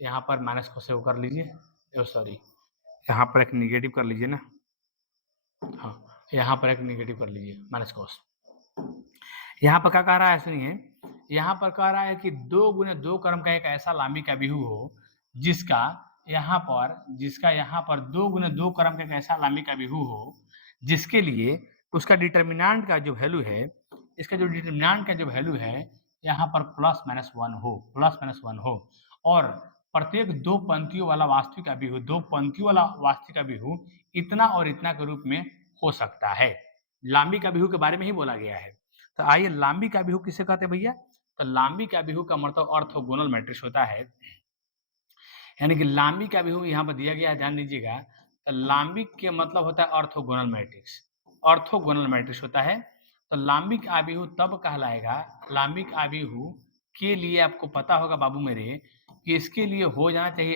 यहाँ पर माइनस को सेव कर लीजिए, सॉरी यहाँ पर एक निगेटिव कर लीजिए ना, हाँ यहाँ पर एक निगेटिव कर लीजिए माइनस कॉस। यहाँ पर क्या कह रहा है सुनिए, यहाँ पर कह रहा है कि 2 गुने 2 क्रम का एक ऐसा लांबी का बिहू हो जिसका यहाँ पर 2 गुने 2 क्रम का एक ऐसा लांबी का बिहू हो जिसके लिए उसका डिटर्मिनेंट का जो वैल्यू है, इसका जो डिटर्मिनेंट का जो वैल्यू है यहाँ पर प्लस माइनस 1 हो, और प्रत्येक 2 पंक्तियों वाला वास्तविक अभिहू, 2 पंक्तियों वाला वास्तविक अभिहू इतना और इतना के रूप में हो सकता है। लांबी का बिहू के बारे में ही बोला गया है। तो आइए, लांबी का बिहू किसे कहते हैं भैया, तो लांबी का बिहू का मतलब ऑर्थोगोनल मैट्रिक्स होता है, यानी कि लांबी का बिहू यहाँ पर दिया गया है, ध्यान दीजिएगा। तो लांबी के मतलब होता है ऑर्थोगोनल मैट्रिक्स, ऑर्थोगोनल मैट्रिक्स होता है। तो लांबिक आबिहू तब कहलाएगा, लांबिक आबिहू के लिए आपको पता होगा बाबू मेरे कि इसके लिए हो जाना चाहिए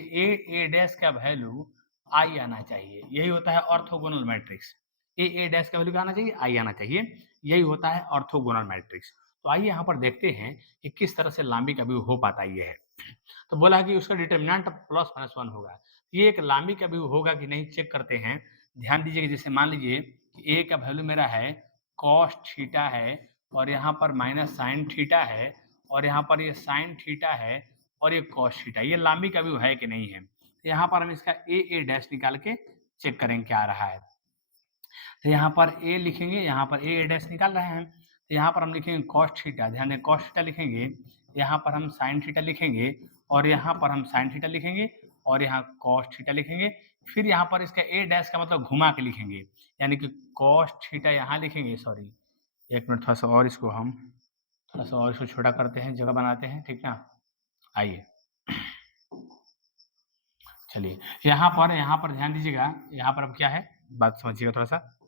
ए डैश का वैल्यू आई आना चाहिए, यही होता है ऑर्थोगोनल मैट्रिक्स। ए डैश का वैल्यू क्या आना चाहिए, आई आना चाहिए, यही होता है ऑर्थोगोनल मैट्रिक्स। तो आइए यहाँ पर देखते हैं कि किस तरह से लांबिक आबिहू हो पाता ये है। तो बोला कि उसका डिटर्मिनेंट प्लस माइनस 1 होगा, ये एक लांबिक आबिहू होगा कि नहीं चेक करते हैं। ध्यान दीजिएगा, जैसे मान लीजिए कि ए का वैल्यू मेरा है कॉस थीटा है और यहाँ पर माइनस साइन थीटा है और यहाँ पर ये साइन थीटा है और ये कॉस थीटा, ये लांबिक आबिहू है कि नहीं है। तो यहाँ पर हम इसका ए डैश निकाल के चेक करेंगे क्या आ रहा है। तो यहाँ पर ए लिखेंगे, यहाँ पर ए डैश निकाल रहे हैं, तो यहाँ पर हम लिखेंगे कॉस थीटा, ध्यान दें कॉस थीटा लिखेंगे, यहाँ पर हम साइन थीटा लिखेंगे और यहाँ पर हम साइन थीटा लिखेंगे और यहाँ कॉस थीटा लिखेंगे। फिर यहाँ पर इसका ए डैश का मतलब घुमा के लिखेंगे, यानी कि कॉस थीटा यहाँ लिखेंगे, सॉरी एक मिनट थोड़ा सा और इसको हम थोड़ा सा और इसको छोटा करते हैं, जगह बनाते हैं, ठीक ना। आइए चलिए यहाँ पर ध्यान दीजिएगा, यहाँ पर अब क्या है, बात समझिएगा थोड़ा सा।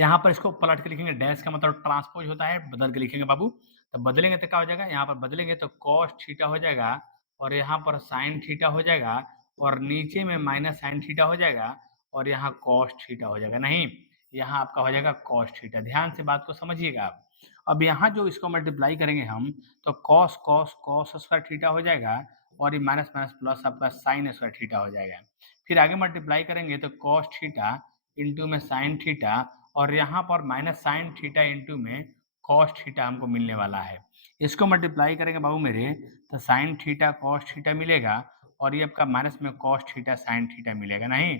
यहाँ पर इसको पलट के लिखेंगे, डैश का मतलब ट्रांसपोज होता है, बदल के लिखेंगे बाबू। तो बदलेंगे तो क्या हो जाएगा, यहाँ पर बदलेंगे तो कॉस थीटा हो जाएगा और यहाँ पर साइन थीटा हो जाएगा और नीचे में माइनस साइन थीटा हो जाएगा और यहाँ कॉस थीटा हो जाएगा। नहीं, यहाँ आपका हो जाएगा कॉस थीटा। ध्यान से बात को समझिएगा आप। अब यहाँ जो इसको मल्टीप्लाई करेंगे हम, तो cos cos cos square theta हो जाएगा और ये माइनस माइनस प्लस आपका साइन स्क्वायर थीटा हो जाएगा। फिर आगे मल्टीप्लाई करेंगे तो कॉस थीटा इंटू में साइन थीटा और यहाँ पर माइनस साइन थीटा इंटू में कॉस थीटा हमको मिलने वाला है। इसको मल्टीप्लाई करेंगे बाबू मेरे, तो साइन थीटा कॉस थीटा मिलेगा और ये आपका माइनस में कॉस थीटा साइन थीटा मिलेगा। नहीं,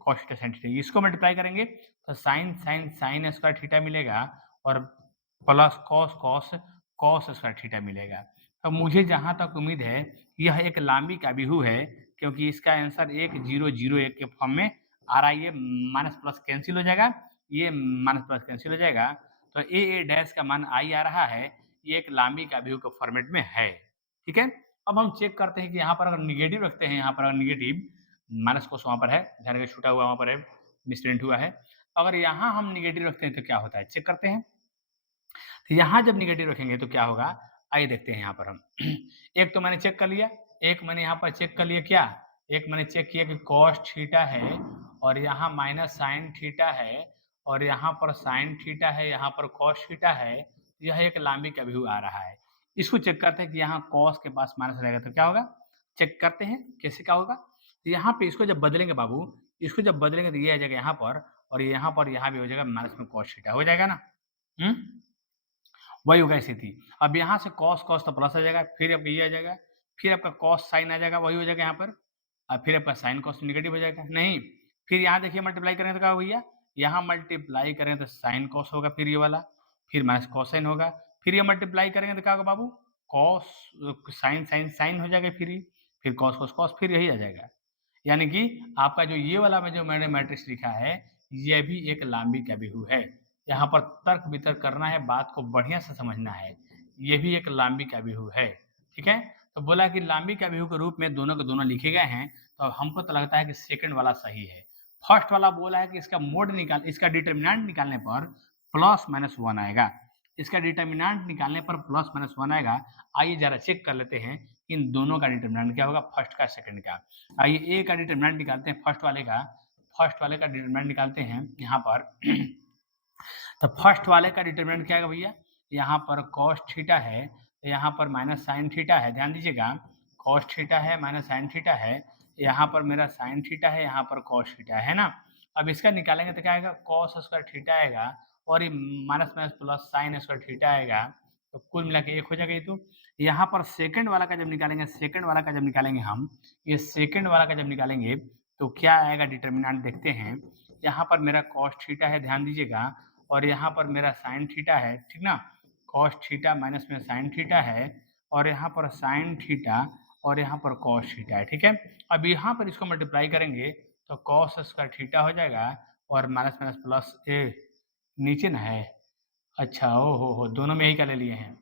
कॉस थीटा साइन थीटा, इसको मल्टीप्लाई करेंगे तो sine sine sine square theta मिलेगा और plus cos cos cos square theta मिलेगा। अब मुझे जहाँ तक उम्मीद है यह एक लांबी का बिहू है, क्योंकि इसका आंसर 1 0 0 1 के फॉर्म में आ रहा है। ये माइनस प्लस कैंसिल हो जाएगा, ये माइनस प्लस कैंसिल हो जाएगा, तो ए डैश का मान आई आ रहा है। ये एक लांबी का बिहू के फॉर्मेट में है। ठीक है, अब हम चेक करते हैं कि यहाँ पर अगर निगेटिव रखते हैं, यहाँ पर अगर निगेटिव माइनस कोस वहाँ पर है, ध्यान रखिए छूटा हुआ वहाँ पर है, मिसप्रिंट हुआ है। अगर यहाँ हम निगेटिव रखते हैं तो क्या होता है, चेक करते हैं। तो यहाँ जब निगेटिव रखेंगे तो क्या होगा, आइए देखते हैं यहाँ पर हम। एक तो मैंने चेक कर लिया, एक मैंने यहाँ पर चेक कर लिया क्या, एक मैंने चेक किया कि कॉस थीटा है और यहाँ माइनस साइन थीटा है और यहाँ पर साइन थीटा है, यहाँ पर कॉस थीटा है। यह एक लांबी का व्यू आ रहा है। इसको चेक करते हैं कि यहाँ कॉस के पास माइनस रहेगा तो क्या होगा, चेक करते हैं कैसे क्या होगा। तो यहाँ पे इसको जब बदलेंगे बाबू, इसको जब बदलेंगे तो ये आ जाएगा यहाँ पर यहाँ भी हो जाएगा माइनस में कॉस थीटा हो जाएगा ना। वही होगा स्थिति। अब यहाँ से कॉस कॉस तो प्लस आ जाएगा, फिर आपका ये आ जाएगा, फिर आपका कॉस साइन आ जाएगा, वही हो जाएगा यहाँ पर, और फिर आपका साइन कॉस निगेटिव हो जाएगा। नहीं, फिर यहाँ देखिए मल्टीप्लाई करें तो क्या होगा भैया, यहाँ मल्टीप्लाई करें तो साइन कॉस होगा, फिर ये वाला, फिर माइनस कॉस साइन होगा, फिर ये मल्टीप्लाई करेंगे तो क्या होगा बाबू, कॉस साइन साइन साइन हो जाएगा, फिर कॉस कॉस कॉस, फिर यही आ जाएगा। यानी कि आपका जो ये वाला में जो मैंने मैट्रिक्स लिखा है, ये भी एक लांबी का बिहू है। यहाँ पर तर्क वितर्क करना है, बात को बढ़िया से समझना है। ये भी एक लांबी का बिहू है। ठीक है, तो बोला कि लांबी का बिहू के रूप में दोनों के दोनों लिखे गए हैं, तो हमको तो लगता है कि सेकंड वाला सही है। फर्स्ट वाला बोला है कि इसका मोड निकाल, इसका डिटर्मिनेंट निकालने पर प्लस माइनस वन आएगा। इसका डिटर्मिनेंट निकालने पर प्लस माइनस वन आएगा। आइए जरा चेक कर लेते हैं इन दोनों का डिटर्मिनेंट क्या होगा, फर्स्ट का सेकंड का। आइए ए का डिटर्मिनेंट निकालते हैं, फर्स्ट वाले का डिटर्मिनेंट निकालते हैं यहाँ पर। तो फर्स्ट वाले का डिटर्मिनेंट क्या है भैया, यहाँ पर कॉस थीटा है, यहाँ पर माइनस साइन थीटा है, ध्यान दीजिएगा, कॉस थीटा है माइनस साइन थीटा है, यहाँ पर मेरा साइन थीटा है, यहाँ पर कॉस थीटा है ना। अब इसका निकालेंगे तो क्या आएगा, कॉस स्क्वायर थीटा आएगा और ये minus minus plus sign square theta आएगा, तो कुल मिला के एक हो जाएगा ये। तो यहाँ पर सेकंड वाला का जब निकालेंगे, हम ये सेकंड वाला का जब निकालेंगे तो क्या आएगा डिटर्मिनेंट देखते हैं। यहाँ पर मेरा कॉस थीटा है, ध्यान दीजिएगा, और यहाँ पर मेरा साइन थीटा है, ठीक ना, कॉस थीटा माइनस में साइन थीटा है और यहाँ पर साइन थीटा और यहाँ पर कॉस थीटा है। ठीक है, अब यहाँ पर इसको मल्टीप्लाई करेंगे तो कॉस स्क्वायर थीटा हो जाएगा और माइनस माइनस प्लस ए नीचे ना है, अच्छा ओ हो दोनों में यही क्या ले लिए हैं,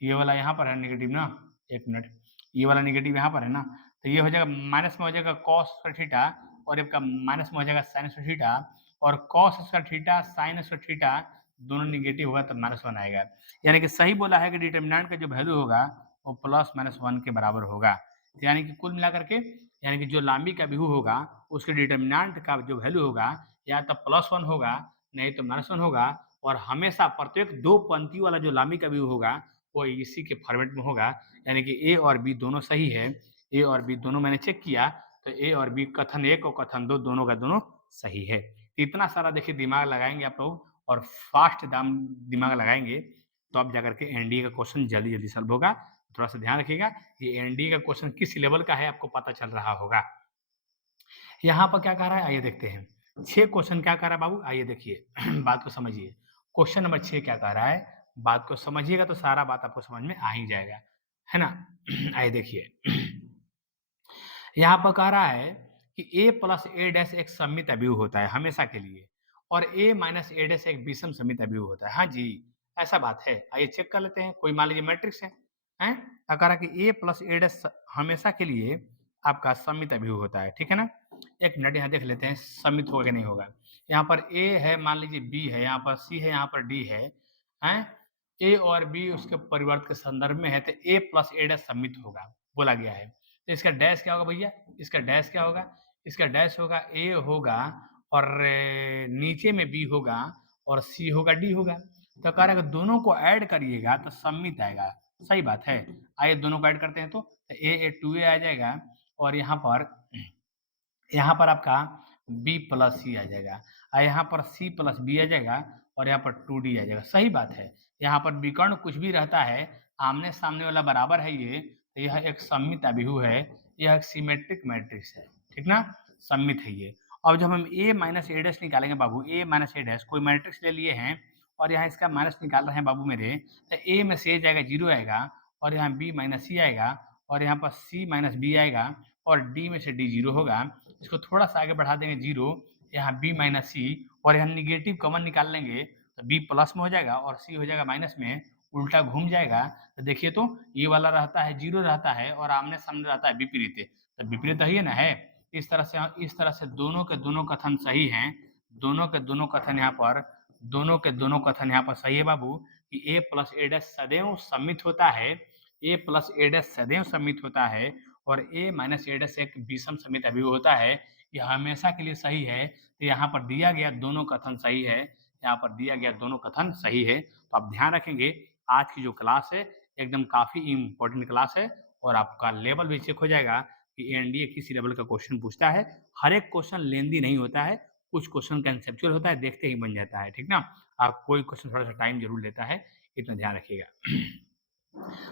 ये वाला यहाँ पर है निगेटिव ना, एक मिनट, ये वाला निगेटिव यहाँ पर है ना, तो ये हो जाएगा माइनस में हो जाएगा कॉस स्क्वायर थीटा और आपका माइनस में हो जाएगा साइन स्क्वायर थीटा और cos square theta sine square theta दोनों निगेटिव होगा तो माइनस वन आएगा। यानी कि सही बोला है कि डिटर्मिनेंट का जो वैल्यू होगा वो प्लस माइनस वन के बराबर होगा। तो यानी कि कुल मिलाकर के, यानी कि जो लांबी का बिहू होगा उसके डिटर्मिनेंट का जो वैल्यू होगा या तो प्लस वन होगा नहीं तो माइनस वन होगा, और हमेशा प्रत्येक दो पंक्ति वाला जो लांबी का बिहू होगा वो इसी के फॉर्मेट में होगा। यानी कि ए और बी दोनों सही है, ए और बी दोनों मैंने चेक किया तो ए और बी कथन एक और कथन दो दोनों का दोनों सही है। इतना सारा देखिए दिमाग लगाएंगे आप लोग और फास्ट दिमाग लगाएंगे तो अब जाकर के एनडीए का क्वेश्चन जल्दी जल्दी सॉल्व होगा। थोड़ा सा ध्यान रखिएगा, ये एनडीए का क्वेश्चन किस लेवल का है आपको पता चल रहा होगा। यहाँ पर क्या कह रहा है आइए देखते हैं, 6 क्वेश्चन क्या कह रहा है बाबू, आइए देखिए बात को समझिए। क्वेश्चन नंबर 6 क्या कह रहा है, बात को समझिएगा तो सारा बात आपको समझ में आ ही जाएगा, है ना। आइए देखिए, यहाँ पर कह रहा है कि a प्लस ए डैश एक सममित अभिव्यक्ति होता है हमेशा के लिए और a माइनस ए डैश एक विषम सममित अभिव्यक्ति होता है। हाँ जी, ऐसा बात है। आइए चेक कर लेते हैं, कोई मान लीजिए मैट्रिक्स है, हैं? कह रहा है कि a प्लस ए डैश हमेशा के लिए आपका सममित अभिव्यक्ति होता है, ठीक है ना। एक मिनट यहाँ देख लेते हैं सम्मित होगा कि नहीं होगा। यहाँ पर ए है, मान लीजिए बी है, यहाँ पर सी है, यहाँ पर डी है, हैं? ए और बी उसके परिवर्त के संदर्भ में है, तो ए प्लस ए डैश सम्मित होगा, बोला गया है। तो इसका डैश क्या होगा भैया? इसका डैश क्या होगा? इसका डैश होगा ए होगा और नीचे में बी होगा और सी होगा, डी होगा। तो कह रहा है कि दोनों को ऐड करिएगा तो सम्मित आएगा। सही बात है। आइए दोनों को ऐड करते हैं तो ए 2a आ जाएगा और यहाँ पर आपका b प्लस सी आ जाएगा और यहाँ पर c प्लस बी आ जाएगा और यहाँ पर 2d आ जाएगा। सही बात है। यहाँ पर विकर्ण कुछ भी रहता है, आमने सामने वाला बराबर है ये, तो यह एक सम्मित अभिहु है, यह एक सिमेट्रिक मैट्रिक्स है, ठीक ना? सम्मित है ये। अब जब हम a माइनस ए डैश निकालेंगे बाबू, a माइनस ए डैश कोई मैट्रिक्स ले लिए हैं और यहाँ इसका माइनस निकाल रहे हैं बाबू मेरे, तो a में से a जाएगा 0 आएगा और यहाँ b माइनस c आएगा और यहाँ पर c माइनस b आएगा और d में से d 0 होगा। इसको थोड़ा सा आगे बढ़ा देंगे 0, यहाँ b माइनस c और यहाँ निगेटिव कॉमन निकाल लेंगे तो b प्लस में हो जाएगा और c हो जाएगा माइनस में, उल्टा घूम जाएगा। तो देखिए तो ये वाला रहता है 0 रहता है और आमने सामने रहता है विपरीत, तो विपरीत ही है ना है। इस तरह से दोनों के दोनों कथन सही हैं। दोनों के दोनों कथन यहाँ पर सही है बाबू कि a प्लस ए डैश सदैव सम्मित होता है, a प्लस ए डैश सदैव सम्मित होता है और a माइनस ए डैश एक विषम सम्मित अभिव्यक्ति होता है। यह हमेशा के लिए सही है। तो यहाँ पर दिया गया दोनों कथन सही है, यहाँ पर दिया गया दोनों कथन सही है। तो आप ध्यान रखेंगे आज की जो क्लास है एकदम काफी इम्पोर्टेंट क्लास है और आपका लेवल भी चेक हो जाएगा कि एनडीए किस लेवल का क्वेश्चन पूछता है। हर एक क्वेश्चन लेंदी नहीं होता है, कुछ क्वेश्चन कंसेप्चुअल होता है, देखते ही बन जाता है, ठीक ना? आप कोई क्वेश्चन थोड़ा सा टाइम जरूर लेता है, इतना ध्यान रखिएगा।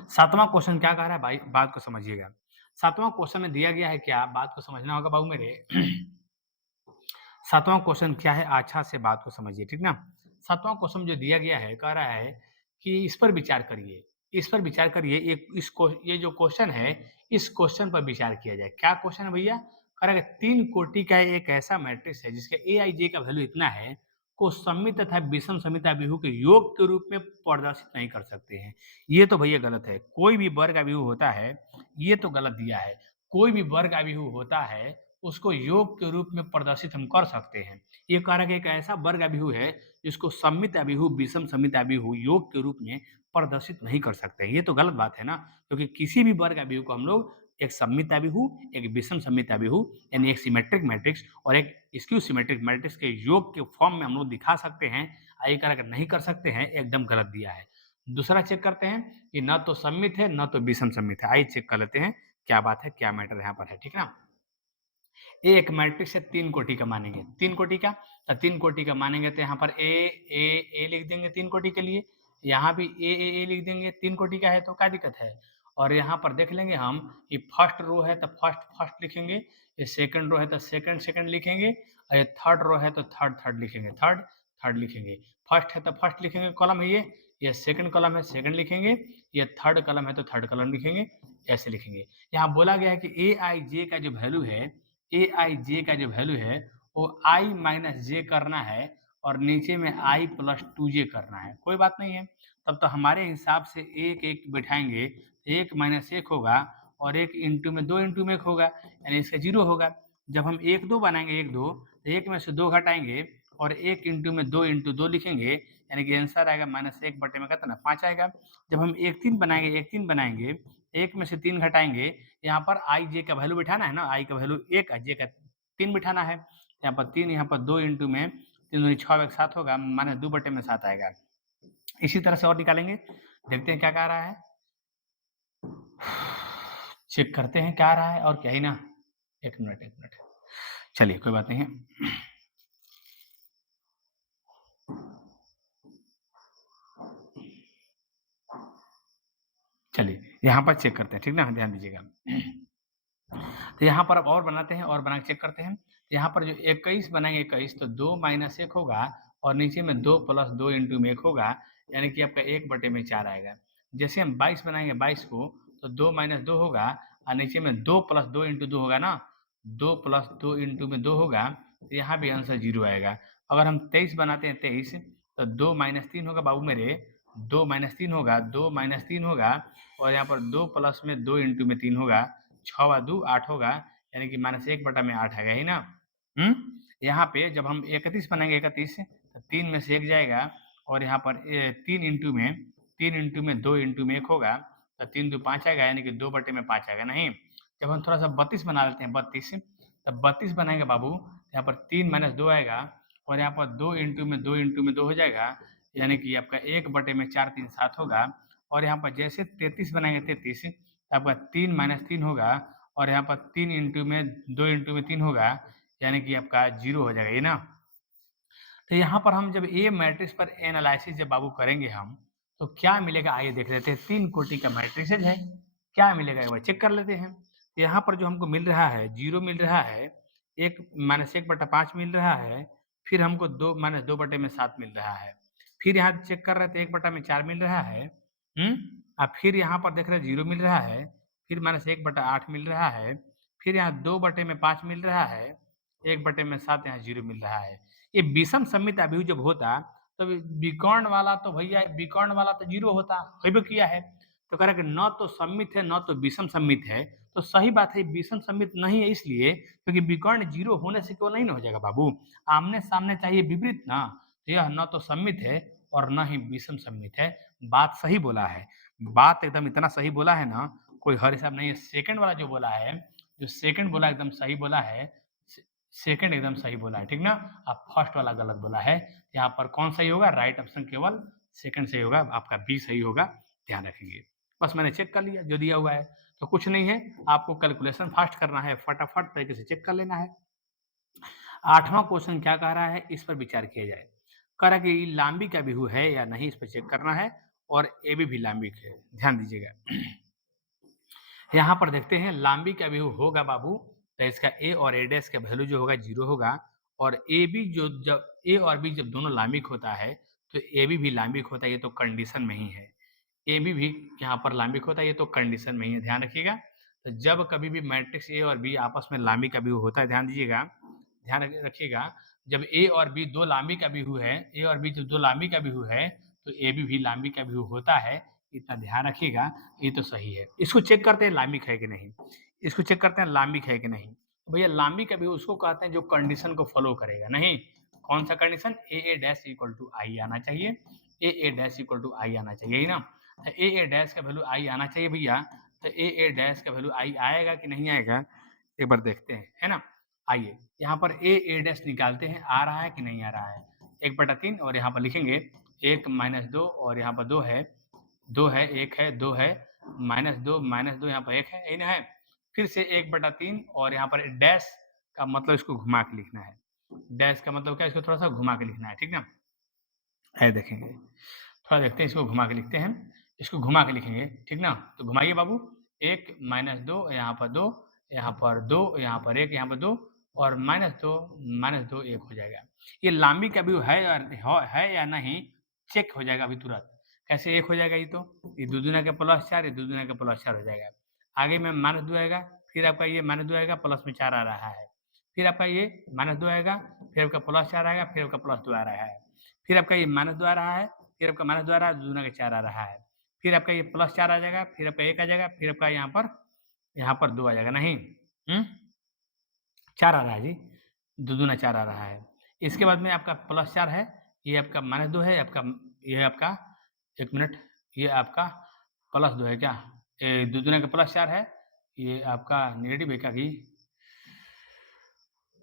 सातवां क्वेश्चन क्या कह रहा है भाई, बात को समझिएगा। सातवां क्वेश्चन में दिया गया है क्या, बात को समझना होगा बाबू मेरे। सातवां क्वेश्चन क्या है, अच्छा से बात को समझिए, ठीक ना? सातवां क्वेश्चन जो दिया गया है कह रहा है कि इस पर विचार करिए, इस पर विचार करिए। ये जो क्वेश्चन है इस क्वेश्चन पर विचार किया जाए। क्या क्वेश्चन है भैया? कह रहा है 3 कोटि का एक ऐसा मैट्रिक्स है जिसके ए आई जे का वैल्यू इतना है को सममित तथा विषम सममित अभिहु के योग के रूप में प्रदर्शित नहीं कर सकते हैं। ये तो भैया गलत है। कोई भी वर्ग अभिहु होता है, ये तो गलत दिया है। कोई भी वर्ग अभिहु होता है उसको योग के रूप में प्रदर्शित हम कर सकते हैं। ये कह रहा है कि एक ऐसा वर्ग अभिहु है जिसको सममित अभिहु विषम सममित अभिहु योग के रूप में प्रदर्शित नहीं कर सकते। ये तो गलत बात है ना, क्योंकि किसी भी वर्ग अभिहु को हम लोग एक सममित अभिहु, एक विषम सममित अभिहु यानी एक सिमेट्रिक मैट्रिक्स और एक स्क्यू सिमेट्रिक मैट्रिक्स के योग के फॉर्म में हम लोग दिखा सकते हैं। ये कह रहा नहीं कर सकते हैं, एकदम गलत दिया है। दूसरा चेक करते हैं कि न तो सममित है न तो विषम सममित है। आइए चेक कर लेते हैं क्या बात है, क्या मैटर यहाँ पर है, ठीक ना? एक मैट्रिक्स है 3 कोटि का मानेंगे, 3 कोटि का, तो 3 कोटि का मानेंगे तो यहाँ पर ए लिख देंगे 3 कोटि के लिए, यहाँ भी ए लिख देंगे 3 कोटि का है तो क्या दिक्कत है। और यहाँ पर देख लेंगे हम कि फर्स्ट रो है तो फर्स्ट लिखेंगे, ये सेकंड रो है तो सेकंड लिखेंगे और ये थर्ड रो है तो थर्ड लिखेंगे, थर्ड लिखेंगे। फर्स्ट है तो फर्स्ट लिखेंगे, कॉलम है ये सेकंड कॉलम है सेकंड लिखेंगे, ये थर्ड कॉलम है तो थर्ड कॉलम लिखेंगे, ऐसे लिखेंगे। यहाँ बोला गया है कि ए आई जे का जो वैल्यू है, ए आई जे का जो वैल्यू है वो आई माइनस जे करना है और नीचे में आई प्लस 2j करना है। कोई बात नहीं है, तब तो हमारे हिसाब से एक बैठाएंगे, 1 माइनस 1 होगा और 1 इंटू में 2 इंटू में 1 होगा, यानी इसका 0 होगा। जब हम 1 2 बनाएंगे 1 2 तो 1 में से 2 घटाएंगे और 1 इंटू में 2 इंटू 2 लिखेंगे, यानी कि आंसर आएगा -1 बटे में कितना 5 आएगा। जब हम 1 3 बनाएंगे 1 में से 3 घटाएंगे, यहाँ पर आई जे का वैल्यू बिठाना है ना, आई का वैल्यू 1 जे का 3 बिठाना है। यहाँ पर 3, यहाँ पर 2 इंटू में 3 दूनी 6 एक 7 होगा, -2 बटे में 7 आएगा। इसी तरह से और निकालेंगे, देखते हैं क्या कह रहा है, चेक करते हैं क्या आ रहा है और क्या ही ना। एक मिनट, चलिए कोई बात नहीं है। चलिए यहाँ पर चेक करते हैं, ठीक ना, ध्यान दीजिएगा। तो यहाँ पर अब और बनाते हैं और बना के चेक करते हैं। यहाँ पर जो 21 बनाएंगे 21 तो 2 माइनस 1 होगा और नीचे में 2 प्लस 2 इंटू में 1 होगा, यानी कि आपका 1 बटे में 4 आएगा। जैसे हम 22 बनाएंगे 22 को तो 2 माइनस 2 होगा और नीचे में 2 प्लस 2 इंटू 2 होगा ना, 2 प्लस 2 इंटू में 2 होगा, तो यहाँ भी आंसर 0 आएगा। अगर हम 23 बनाते हैं 23 तो 2 माइनस 3 होगा बाबू मेरे, 2 माइनस 3 होगा, 2 माइनस 3 होगा और यहाँ पर 2 प्लस में 2 इंटू में 3 होगा, 6 व 2 8 होगा, यानी कि -1 बटा में 8 आएगा ही ना। यहाँ पे जब हम 31 बनाएंगे 31 तो 3 में से 1 जाएगा और यहाँ पर 3 इंटू में 2 इंटू में 1 होगा तो 3 2 5 आएगा यानी कि 2/5 आएगा नहीं। जब हम थोड़ा सा 32 बना लेते हैं 32 तब 32 बनाएंगे बाबू यहाँ पर 3 - 2 आएगा और यहाँ पर 2 इंटू में 2 हो जाएगा यानी कि आपका 1/4 3 7 होगा और यहाँ पर जैसे 33 बनाएंगे 33 आपका 3 - 3 होगा और यहाँ पर 3 इंटू में 2 इंटू में 3 होगा यानी कि आपका 0 हो जाएगा ये ना। तो यहाँ पर हम जब ए मैट्रिक्स पर एनालिसिस जब बाबू करेंगे हम तो क्या मिलेगा आइए देख लेते हैं। 3 कोटि का मैट्रिक्स है क्या मिलेगा एक बार चेक कर लेते हैं। यहाँ पर जो हमको मिल रहा है 0 मिल रहा है 1 - 1/5 मिल रहा है फिर हमको 2 - 2/7 मिल रहा है फिर यहाँ चेक कर रहे थे 1/4 मिल रहा है अब फिर यहाँ पर देख रहे हैं 0 मिल रहा है फिर -1/8 मिल रहा है फिर यहाँ 2/5 मिल रहा है 1/7 यहाँ 0 मिल रहा है। ये विषम सममित अभियुक्त जब होता तो विकर्ण वाला तो भैया विकर्ण वाला तो 0 होता होबे किया है तो कह रहा है कि न तो सम्मित है न तो विषम सम्मित है तो सही बात है विषम सम्मित नहीं है इसलिए क्योंकि विकर्ण 0 होने से क्यों नहीं ना हो जाएगा बाबू आमने सामने चाहिए विपरीत ना तो यह न तो सम्मित है और न ही विषम सम्मित है। बात सही बोला है बात एकदम इतना सही बोला है ना कोई हर हिसाब नहीं है। सेकंड वाला जो बोला है जो सेकंड बोला एकदम सही बोला है सेकंड एकदम सही बोला है ठीक ना। अब फर्स्ट वाला गलत बोला है यहाँ पर कौन सही होगा राइट ऑप्शन केवल सेकंड सही होगा आपका बी सही होगा ध्यान रखेंगे। बस मैंने चेक कर लिया जो दिया हुआ है तो कुछ नहीं है आपको कैलकुलेशन फास्ट करना है फटाफट तरीके से चेक कर लेना है। 8वां क्वेश्चन क्या कह रहा है इस पर विचार किया जाए। कह रहा है कि लांबी का बिहू है या नहीं इस पर चेक करना है और ए बी भी लांबी है ध्यान दीजिएगा। यहाँ पर देखते हैं लांबी का बिहू होगा बाबू तो इसका ए और ए डैश का वैल्यू जो होगा 0 होगा और ए बी जो जब ए और बी जब दोनों लांबिक होता है तो ए बी भी लांबिक होता है ये तो कंडीशन में ही है। ए बी भी यहाँ पर लांबिक होता है ये तो कंडीशन में ही है ध्यान रखिएगा। तो जब कभी भी मैट्रिक्स ए और बी आपस में लांबिक का बिहू होता है ध्यान दीजिएगा ध्यान रखिएगा जब ए और बी दो लांबिक का बिहू है ए और बी जब दो लांबिक का बिहू है तो ए बी भी लांबिक का बिहू होता है इतना ध्यान रखिएगा ये तो सही है। इसको चेक करते हैं लांबिक है कि नहीं इसको चेक करते हैं लांबिक है कि नहीं तो भैया लांबिक अभी उसको कहते हैं जो कंडीशन को फॉलो करेगा नहीं कौन सा condition A dash equal to I आना चाहिए A dash equal to I आना चाहिए ना। तो ए डैश का वैल्यू आई आना चाहिए भैया तो ए डैश का वैल्यू आई आएगा कि नहीं आएगा एक बार देखते हैं है ना। आइए यहाँ पर ए डैश निकालते हैं आ रहा है कि नहीं आ रहा है 1/3 और यहाँ पर लिखेंगे 1 - 2 और यहाँ पर 2 है 2 है 1 है 2 है -2 यहाँ पर 1 है यही ना है फिर से 1/3 और यहाँ पर डैश का मतलब इसको घुमा के लिखना है डैश का मतलब क्या इसको थोड़ा सा घुमा के लिखना है ठीक ना। है देखेंगे थोड़ा देखते हैं इसको घुमा के लिखते हैं इसको घुमा के लिखेंगे ठीक ना। तो घुमाइए बाबू 1 - 2 यहाँ पर 2 यहाँ पर 2 यहाँ पर 1 यहाँ पर 2 और -2 1 हो जाएगा। ये लांबी का व्यू है या नहीं चेक हो जाएगा अभी तुरंत कैसे 1 हो जाएगा ये दूना का +4 ये दूना का +4 हो जाएगा। आगे में -2 आएगा फिर आपका ये -2 आएगा प्लस में 4 आ रहा है फिर आपका ये -2 आएगा फिर आपका +4 आएगा फिर आपका +2 आ रहा है फिर आपका ये -2 आ रहा है फिर आपका -2 आ रहा है दूना का 4 आ रहा है फिर आपका ये +4 आ जाएगा फिर आपका 1 आ जाएगा फिर आपका यहाँ पर 2 आ जाएगा नहीं 4 आ रहा है जी दूना 4 आ रहा है। इसके बाद में आपका +4 है ये आपका -2 है आपका ये आपका 1 मिनट ये आपका +2 है क्या दूना का +4 है ये आपका नेगेटिव है क्या कि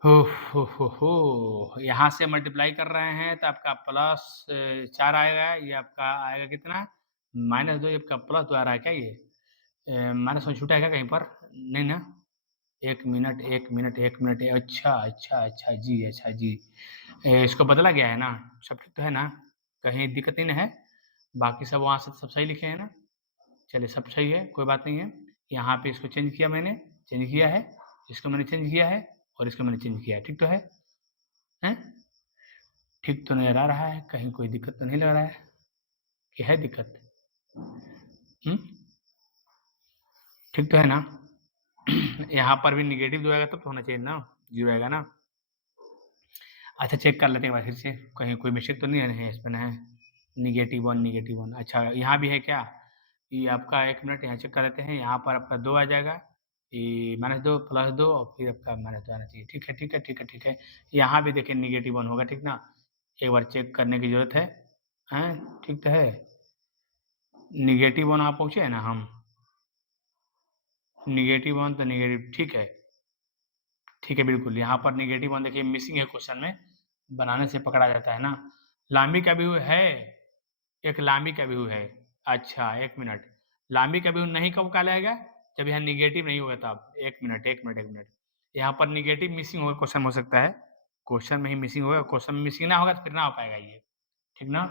हो यहाँ से मल्टीप्लाई कर रहे हैं तो आपका +4 आएगा ये आपका आएगा कितना -2 ये आपका +2 आ रहा है क्या ये माइनस में छूटा है क्या कहीं पर नहीं ना 1 मिनट 1 मिनट 1 मिनट अच्छा जी इसको बदला गया है ना सब ठीक तो है ना कहीं दिक्कत नहीं ना है बाकी सब वहाँ से सब सही लिखे हैं ना चलिए सब सही है कोई बात नहीं है। यहाँ पे इसको चेंज किया मैंने चेंज किया है इसको मैंने चेंज किया है और इसको मैंने चेंज किया है ठीक तो है हैं ठीक तो नज़र आ रहा है कहीं कोई दिक्कत तो नहीं लग रहा है कि है दिक्कत ठीक तो है ना यहाँ पर भी नेगेटिव 2 आएगा तब तो होना चाहिए ना 0 आएगा ना। अच्छा चेक कर लेते हैं एक बार फिर से कहीं कोई मिस्टेक तो नहीं है इसमें ना है -1 अच्छा यहाँ भी है क्या ये आपका 1 मिनट यहाँ चेक कर लेते हैं यहाँ पर आपका 2 आ जाएगा -2 +2 और फिर आपका -2 आना चाहिए। ठीक है, ठीक है, ठीक है, ठीक है। यहाँ भी देखिए -1 होगा, ठीक ना? एक बार चेक करने की ज़रूरत है। हैं? ठीक तो है? -1 वहाँ पहुँचे हैं ना हम? -1 तो नेगेटिव ठीक है। ठीक है, बिल्कुल। यहाँ पर -1 देखिए मिसिंग है क्वेश्चन में, बनाने से पकड़ा जाता है ना। लांबी का व्यू है, एक लांबी का व्यू है। अच्छा, 1 मिनट। लांबी का व्यू नहीं कब कहलाएगा? जब यहाँ नेगेटिव नहीं होगा तब। 1 मिनट, 1 मिनट, 1 मिनट। यहाँ पर नेगेटिव मिसिंग होगा क्वेश्चन हो सकता है। क्वेश्चन में ही मिसिंग होगा, क्वेश्चन में मिसिंग ना होगा तो फिर ना हो पाएगा ये। ठीक ना?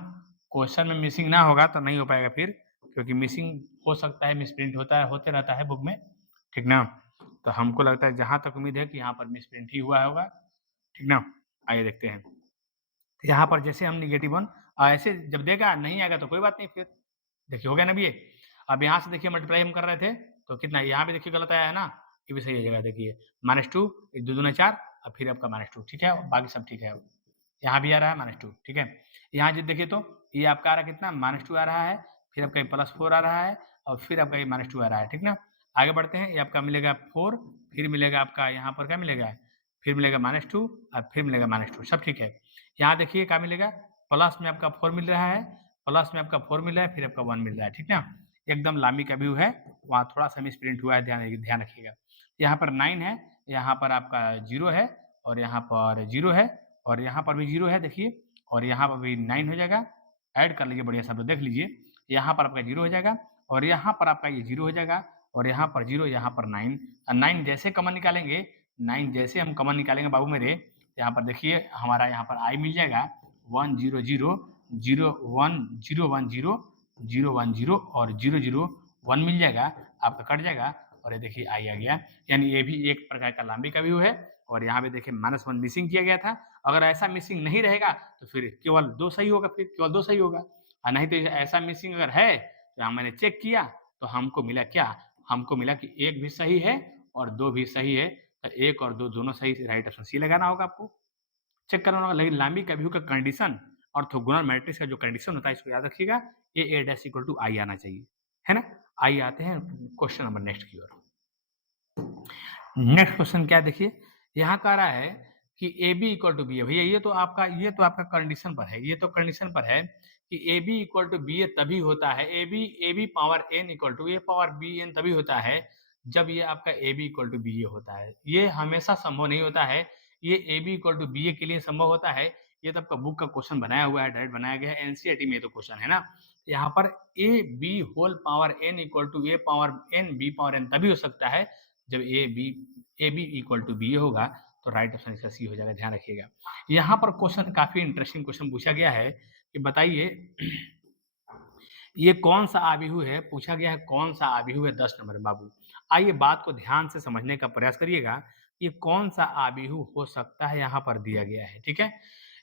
क्वेश्चन में मिसिंग ना होगा तो नहीं हो पाएगा फिर, क्योंकि मिसिंग हो सकता है, मिसप्रिंट होता है, होते रहता है बुक में। ठीक ना? तो हमको लगता है जहाँ तक उम्मीद है कि यहाँ पर मिसप्रिंट ही हुआ होगा। ठीक ना? आइए देखते हैं। तो यहाँ पर जैसे हम -1 ऐसे जब देगा नहीं आएगा तो कोई बात नहीं फिर। देखिए हो गया ना अब ये। अब यहाँ से देखिए मल्टीप्लाई हम कर रहे थे, तो कितना यहाँ भी देखिए गलत आया है ना? ये भी सही हो जाएगा देखिए। -2 2 दूना 4 और फिर आपका -2 ठीक है? बाकी सब ठीक है अब। यहाँ भी आ रहा है -2 ठीक है? यहाँ जो देखिए तो ये आपका आ रहा है कितना? -2 आ रहा है, फिर आपका ये +4 आ रहा है और फिर आपका ये -2 आ रहा है, ठीक ना? आगे बढ़ते हैं, ये आपका मिलेगा 4 फिर मिलेगा आपका यहाँ पर क्या मिलेगा? फिर मिलेगा -2 और फिर मिलेगा -2 सब ठीक है। यहाँ देखिए क्या मिलेगा? प्लस में आपका 4 मिल रहा है, प्लस में आपका 4 मिल रहा है, फिर आपका 1 मिल रहा है, ठीक ना? एकदम लामी का व्यू है, वहाँ थोड़ा-सा मिसप्रिंट हुआ है, ध्यान रखिएगा। यहाँ पर 9 है, यहाँ पर आपका 0 है और यहाँ पर 0 है और यहाँ पर भी 0 है देखिए और यहाँ पर भी 9 हो जाएगा। ऐड कर लीजिए बढ़िया सा, देख लीजिए। यहाँ पर आपका 0 हो जाएगा और यहाँ पर आपका ये 0 हो जाएगा और यहाँ पर 0, यहाँ पर 9 9 जैसे कॉमन निकालेंगे, 9 जैसे हम कॉमन निकालेंगे बाबू मेरे, यहाँ पर देखिए हमारा यहाँ पर i मिल जाएगा 1 0 0 0 1 0 1 0 0 1 0 और 0 0 1 मिल जाएगा, आपका कट जाएगा और ये देखिए i आ गया। यानी ये भी एक प्रकार का लांबी का व्यू है और यहाँ पे देखिए -1 मिसिंग किया गया था। अगर ऐसा मिसिंग नहीं रहेगा तो फिर केवल 2 सही होगा, फिर केवल 2 सही होगा और नहीं तो ऐसा मिसिंग अगर है तो यहाँ मैंने चेक किया तो हमको मिला क्या? हमको मिला कि 1 भी सही है और 2 भी सही है। तो 1 और 2 दोनों सही, राइट ऑप्शन सी लगाना होगा आपको। चेक करना होगा, लेकिन लांबी का व्यू का कंडीशन ऑर्थोगोनल मैट्रिक्स का जो कंडीशन होता है इसको याद रखिएगा, a dash equal to i आना चाहिए, है ना? आइए आते हैं क्वेश्चन नंबर नेक्स्ट की ओर। नेक्स्ट क्वेश्चन क्या देखिए, यहाँ कह रहा है कि A B equal to B है। भैया ये तो आपका कंडीशन पर है, ये तो कंडीशन पर है कि A B equal to B A तभी होता है, A B power N equal to A power B N तभी होता है जब ये आपका A B equal to B A होता है। ये हमेशा संभव नहीं होता है, ये A B equal to B A के लिए संभव होता है। ये तो आपका बुक का क्वेश्चन बनाया हुआ है, डायरेक्ट बनाया गया है, एनसीईआरटी में तो क्वेश्चन है ना। यहाँ पर A B whole power N equal to A power N B power N तभी हो सकता है जब A B equal to B A होगा, तो राइट ऑप्शन इसका सी हो जाएगा, ध्यान रखिएगा। यहाँ पर क्वेश्चन काफी इंटरेस्टिंग क्वेश्चन पूछा गया है कि बताइए ये कौन सा आबिहू है, पूछा गया है कौन सा आबिहू है 10 नंबर बाबू। आइए बात को ध्यान से समझने का प्रयास करिएगा, ये कौन सा आबिहू हो सकता है यहाँ पर दिया गया है, ठीक है?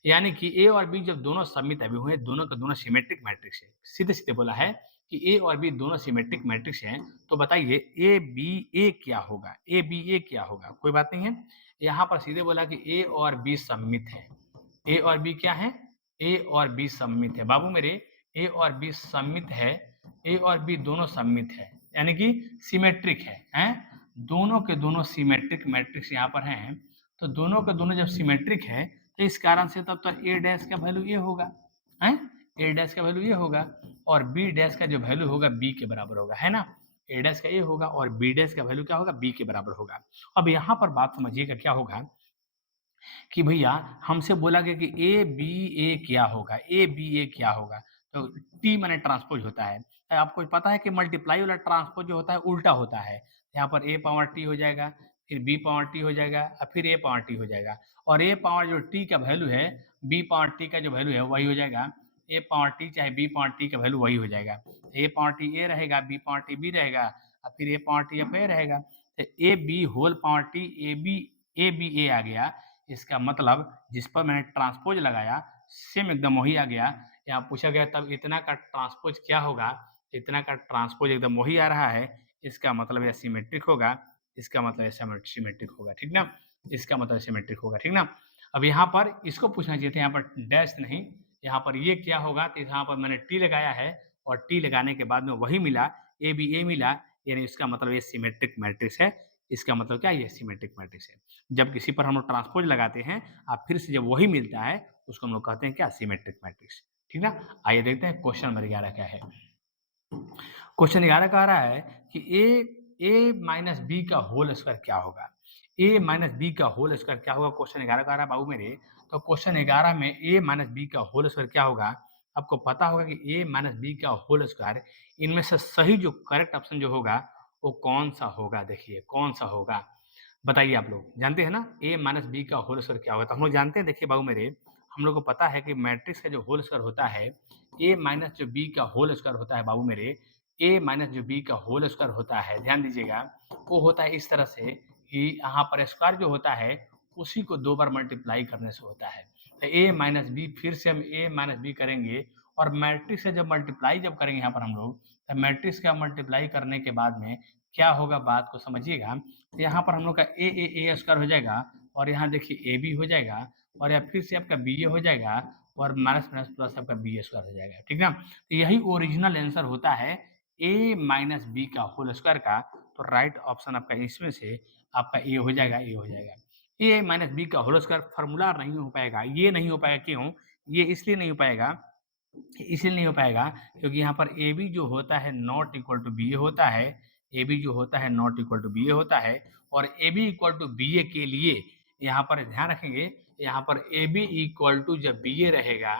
यानी कि ए और बी जब दोनों सममित आबिहू हैं, दोनों का दोनों सिमेट्रिक मैट्रिक्स है। सीधे-सीधे बोला है कि ए और बी दोनों सिमेट्रिक मैट्रिक्स हैं, तो बताइए ए बी ए क्या होगा? ए बी ए क्या होगा? कोई बात नहीं है। यहाँ पर सीधे बोला कि ए और बी सममित है। ए और बी क्या है? ए और बी सममित है। बाबू मेरे ए और बी सममित है, ए और बी दोनों सममित है, यानी कि सिमेट्रिक है, हैं? दोनों के दोनों सिमेट्रिक मैट्रिक्स यहाँ पर हैं, तो दोनों के दोनों जब सिमेट्रिक है, तो इस कारण से तब तो ए डैश का वैल्यू ये होगा, हैं? ए डैश का वैल्यू ये होगा और बी डैश का जो वैल्यू होगा बी के बराबर होगा, है ना? ए डैश का ये होगा और बी डैश का वैल्यू क्या होगा? बी के बराबर होगा। अब यहाँ पर बात समझिएगा क्या होगा कि भैया हमसे बोला गया कि ए बी ए क्या होगा, ए बी ए क्या होगा? तो टी माने ट्रांसपोज होता है। आपको पता है कि मल्टीप्लाई वाला ट्रांसपोज जो होता है उल्टा होता है। यहाँ पर ए पावर टी हो जाएगा, फिर बी पावर टी हो जाएगा और फिर ए पावर टी हो जाएगा और ए पावर जो टी का वैल्यू है, बी पावर टी का जो वैल्यू है वही हो जाएगा। ए पावर टी चाहे बी पावर टी का वैल्यू वही हो जाएगा। ए पावर टी ए रहेगा, बी पावर टी बी रहेगा और फिर ए पावर टी ए रहेगा। तो A B whole power T A B A आ गया। इसका मतलब जिस पर मैंने ट्रांसपोज लगाया सेम एकदम वही आ गया। यहाँ पूछा गया तब इतना का ट्रांसपोज क्या होगा? इतना का ट्रांसपोज एकदम वही आ रहा है, इसका मतलब ये सिमेट्रिक होगा, इसका मतलब ये सिमेट्रिक होगा, ठीक ना? इसका मतलब सिमेट्रिक होगा, ठीक ना? अब यहाँ पर इसको पूछना चाहिए था, यहाँ पर डैश नहीं, यहाँ पर ये क्या होगा? तो यहाँ पर मैंने टी लगाया है और टी लगाने के बाद में वही मिला, ए बी ए मिला, यानी इसका मतलब ये सिमेट्रिक मैट्रिक्स है, इसका मतलब क्या है, ये सिमेट्रिक मैट्रिक्स है। जब किसी पर हम लोग ट्रांसपोज लगाते हैं अब फिर से जब वही मिलता है उसको हम लोग कहते हैं क्या, सिमेट्रिक मैट्रिक्स। ठीक ना। आइए देखते हैं क्वेश्चन नंबर 11 क्या है। क्वेश्चन 11 कह रहा है कि ए माइनस बी का होल स्क्वायर क्या होगा। ए माइनस बी का होल स्क्वायर क्या होगा, क्वेश्चन 11 कह रहा है बाबू मेरे। तो क्वेश्चन 11 में ए माइनस बी का होल स्क्वायर क्या होगा। आपको पता होगा कि ए माइनस बी का होल स्क्वायर, इनमें से सही जो करेक्ट ऑप्शन जो होगा वो कौन सा होगा, देखिए कौन सा होगा, बताइए। आप लोग जानते हैं ना ए माइनस बी का होल स्क्वायर क्या होगा। तो हम लोग जानते हैं, देखिए बाबू मेरे, हम लोग को पता है कि मैट्रिक्स का जो होल स्क्वायर होता है, ए माइनस जो बी का होल स्क्वायर होता है बाबू मेरे, ए माइनस जो बी का होल स्क्वायर होता है, ध्यान दीजिएगा, वो होता है इस तरह से कि यहाँ पर स्क्वायर जो होता है उसी को 2 बार मल्टीप्लाई करने से होता है। तो ए माइनस बी, फिर से हम ए माइनस बी करेंगे और मैट्रिक्स से जब मल्टीप्लाई जब करेंगे यहाँ पर हम लोग, तो मैट्रिक्स का मल्टीप्लाई करने के बाद में क्या होगा, बात को समझिएगा। तो यहाँ पर हम लोग का ए स्क्वायर हो जाएगा और यहाँ देखिए ए बी हो जाएगा और या फिर से आपका बी ए हो जाएगा और माइनस माइनस प्लस आपका बी स्क्वायर हो जाएगा। ठीक ना। तो यही ओरिजिनल आंसर होता है ए माइनस बी का होल स्क्वायर का। तो राइट ऑप्शन आपका इसमें से आपका ए हो जाएगा, ए हो जाएगा। ए माइनस बी का होल स्क्वायर फॉर्मूला नहीं हो पाएगा, ये नहीं हो पाएगा, क्यों, ये इसलिए नहीं हो पाएगा, इसलिए नहीं हो पाएगा क्योंकि यहाँ पर ए बी जो होता है not equal to B A होता है, ए बी जो होता है not equal to B A होता है। और A B equal to B A के लिए यहाँ पर ध्यान रखेंगे, यहाँ पर ए बी इक्वल टू जब बी ए रहेगा,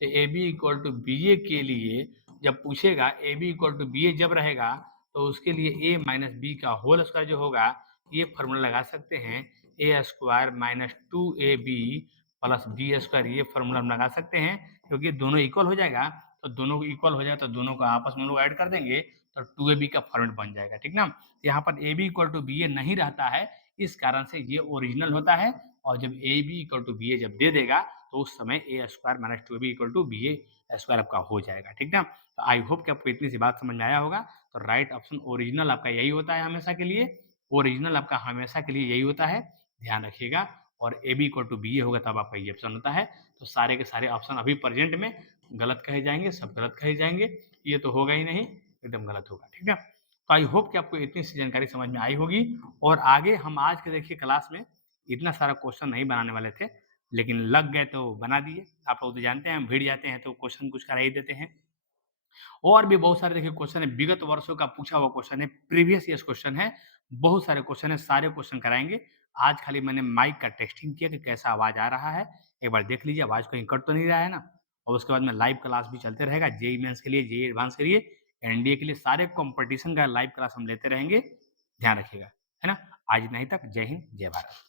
तो A B equal to B A के लिए जब पूछेगा, A B equal to B A जब रहेगा तो उसके लिए ए माइनस बी का होल स्क्वायर जो होगा, ये फॉर्मूला लगा सकते हैं, A square minus two A B plus B square, ये फॉर्मूला हम लगा सकते हैं क्योंकि दोनों इक्वल हो जाएगा। तो दोनों को इक्वल हो जाएगा तो दोनों को आपस में लोग ऐड कर देंगे तो 2ab का फॉर्मेट बन जाएगा। ठीक ना। यहाँ पर A B equal to B A नहीं रहता है, इस कारण से ये ओरिजिनल होता है। और जब A B equal to B A जब दे देगा तो उस समय A square minus 2ab equal to B A square आपका हो जाएगा। ठीक ना। तो आई होप कि आपको इतनी सी बात समझ में आया होगा। तो राइट ऑप्शन ओरिजिनल आपका यही होता है हमेशा के लिए, ओरिजिनल आपका हमेशा के लिए यही होता है, ध्यान रखिएगा। और A B equal to B A होगा तब आपका ये ऑप्शन होता है। तो सारे के सारे ऑप्शन अभी प्रेजेंट में गलत कहे जाएंगे, सब गलत कहे जाएंगे, ये तो होगा ही नहीं, एकदम गलत होगा। ठीक है। तो आई होप कि आपको इतनी सी जानकारी समझ में आई होगी। और आगे हम आज के देखिए क्लास में इतना सारा क्वेश्चन नहीं बनाने वाले थे, लेकिन लग गए तो बना दिए। आप लोग तो जानते हैं हम भिड़ जाते हैं तो क्वेश्चन कुछ करा ही देते हैं। और भी बहुत सारे देखिए क्वेश्चन है, विगत वर्षों का पूछा हुआ क्वेश्चन है, प्रीवियस ईयर्स क्वेश्चन है, बहुत सारे क्वेश्चन है, सारे क्वेश्चन कराएंगे। आज खाली मैंने माइक का टेस्टिंग किया कि कैसा आवाज आ रहा है, एक बार देख लीजिए आवाज कहीं कट तो नहीं रहा है ना। और उसके बाद में लाइव क्लास भी चलते रहेगा, जेई मेंस के लिए, जेई एडवांस के लिए, एनडीए के लिए, सारे कंपटीशन का लाइव क्लास हम लेते रहेंगे, ध्यान रखिएगा, है ना। आज इतना ही तक, जय हिंद जय भारत।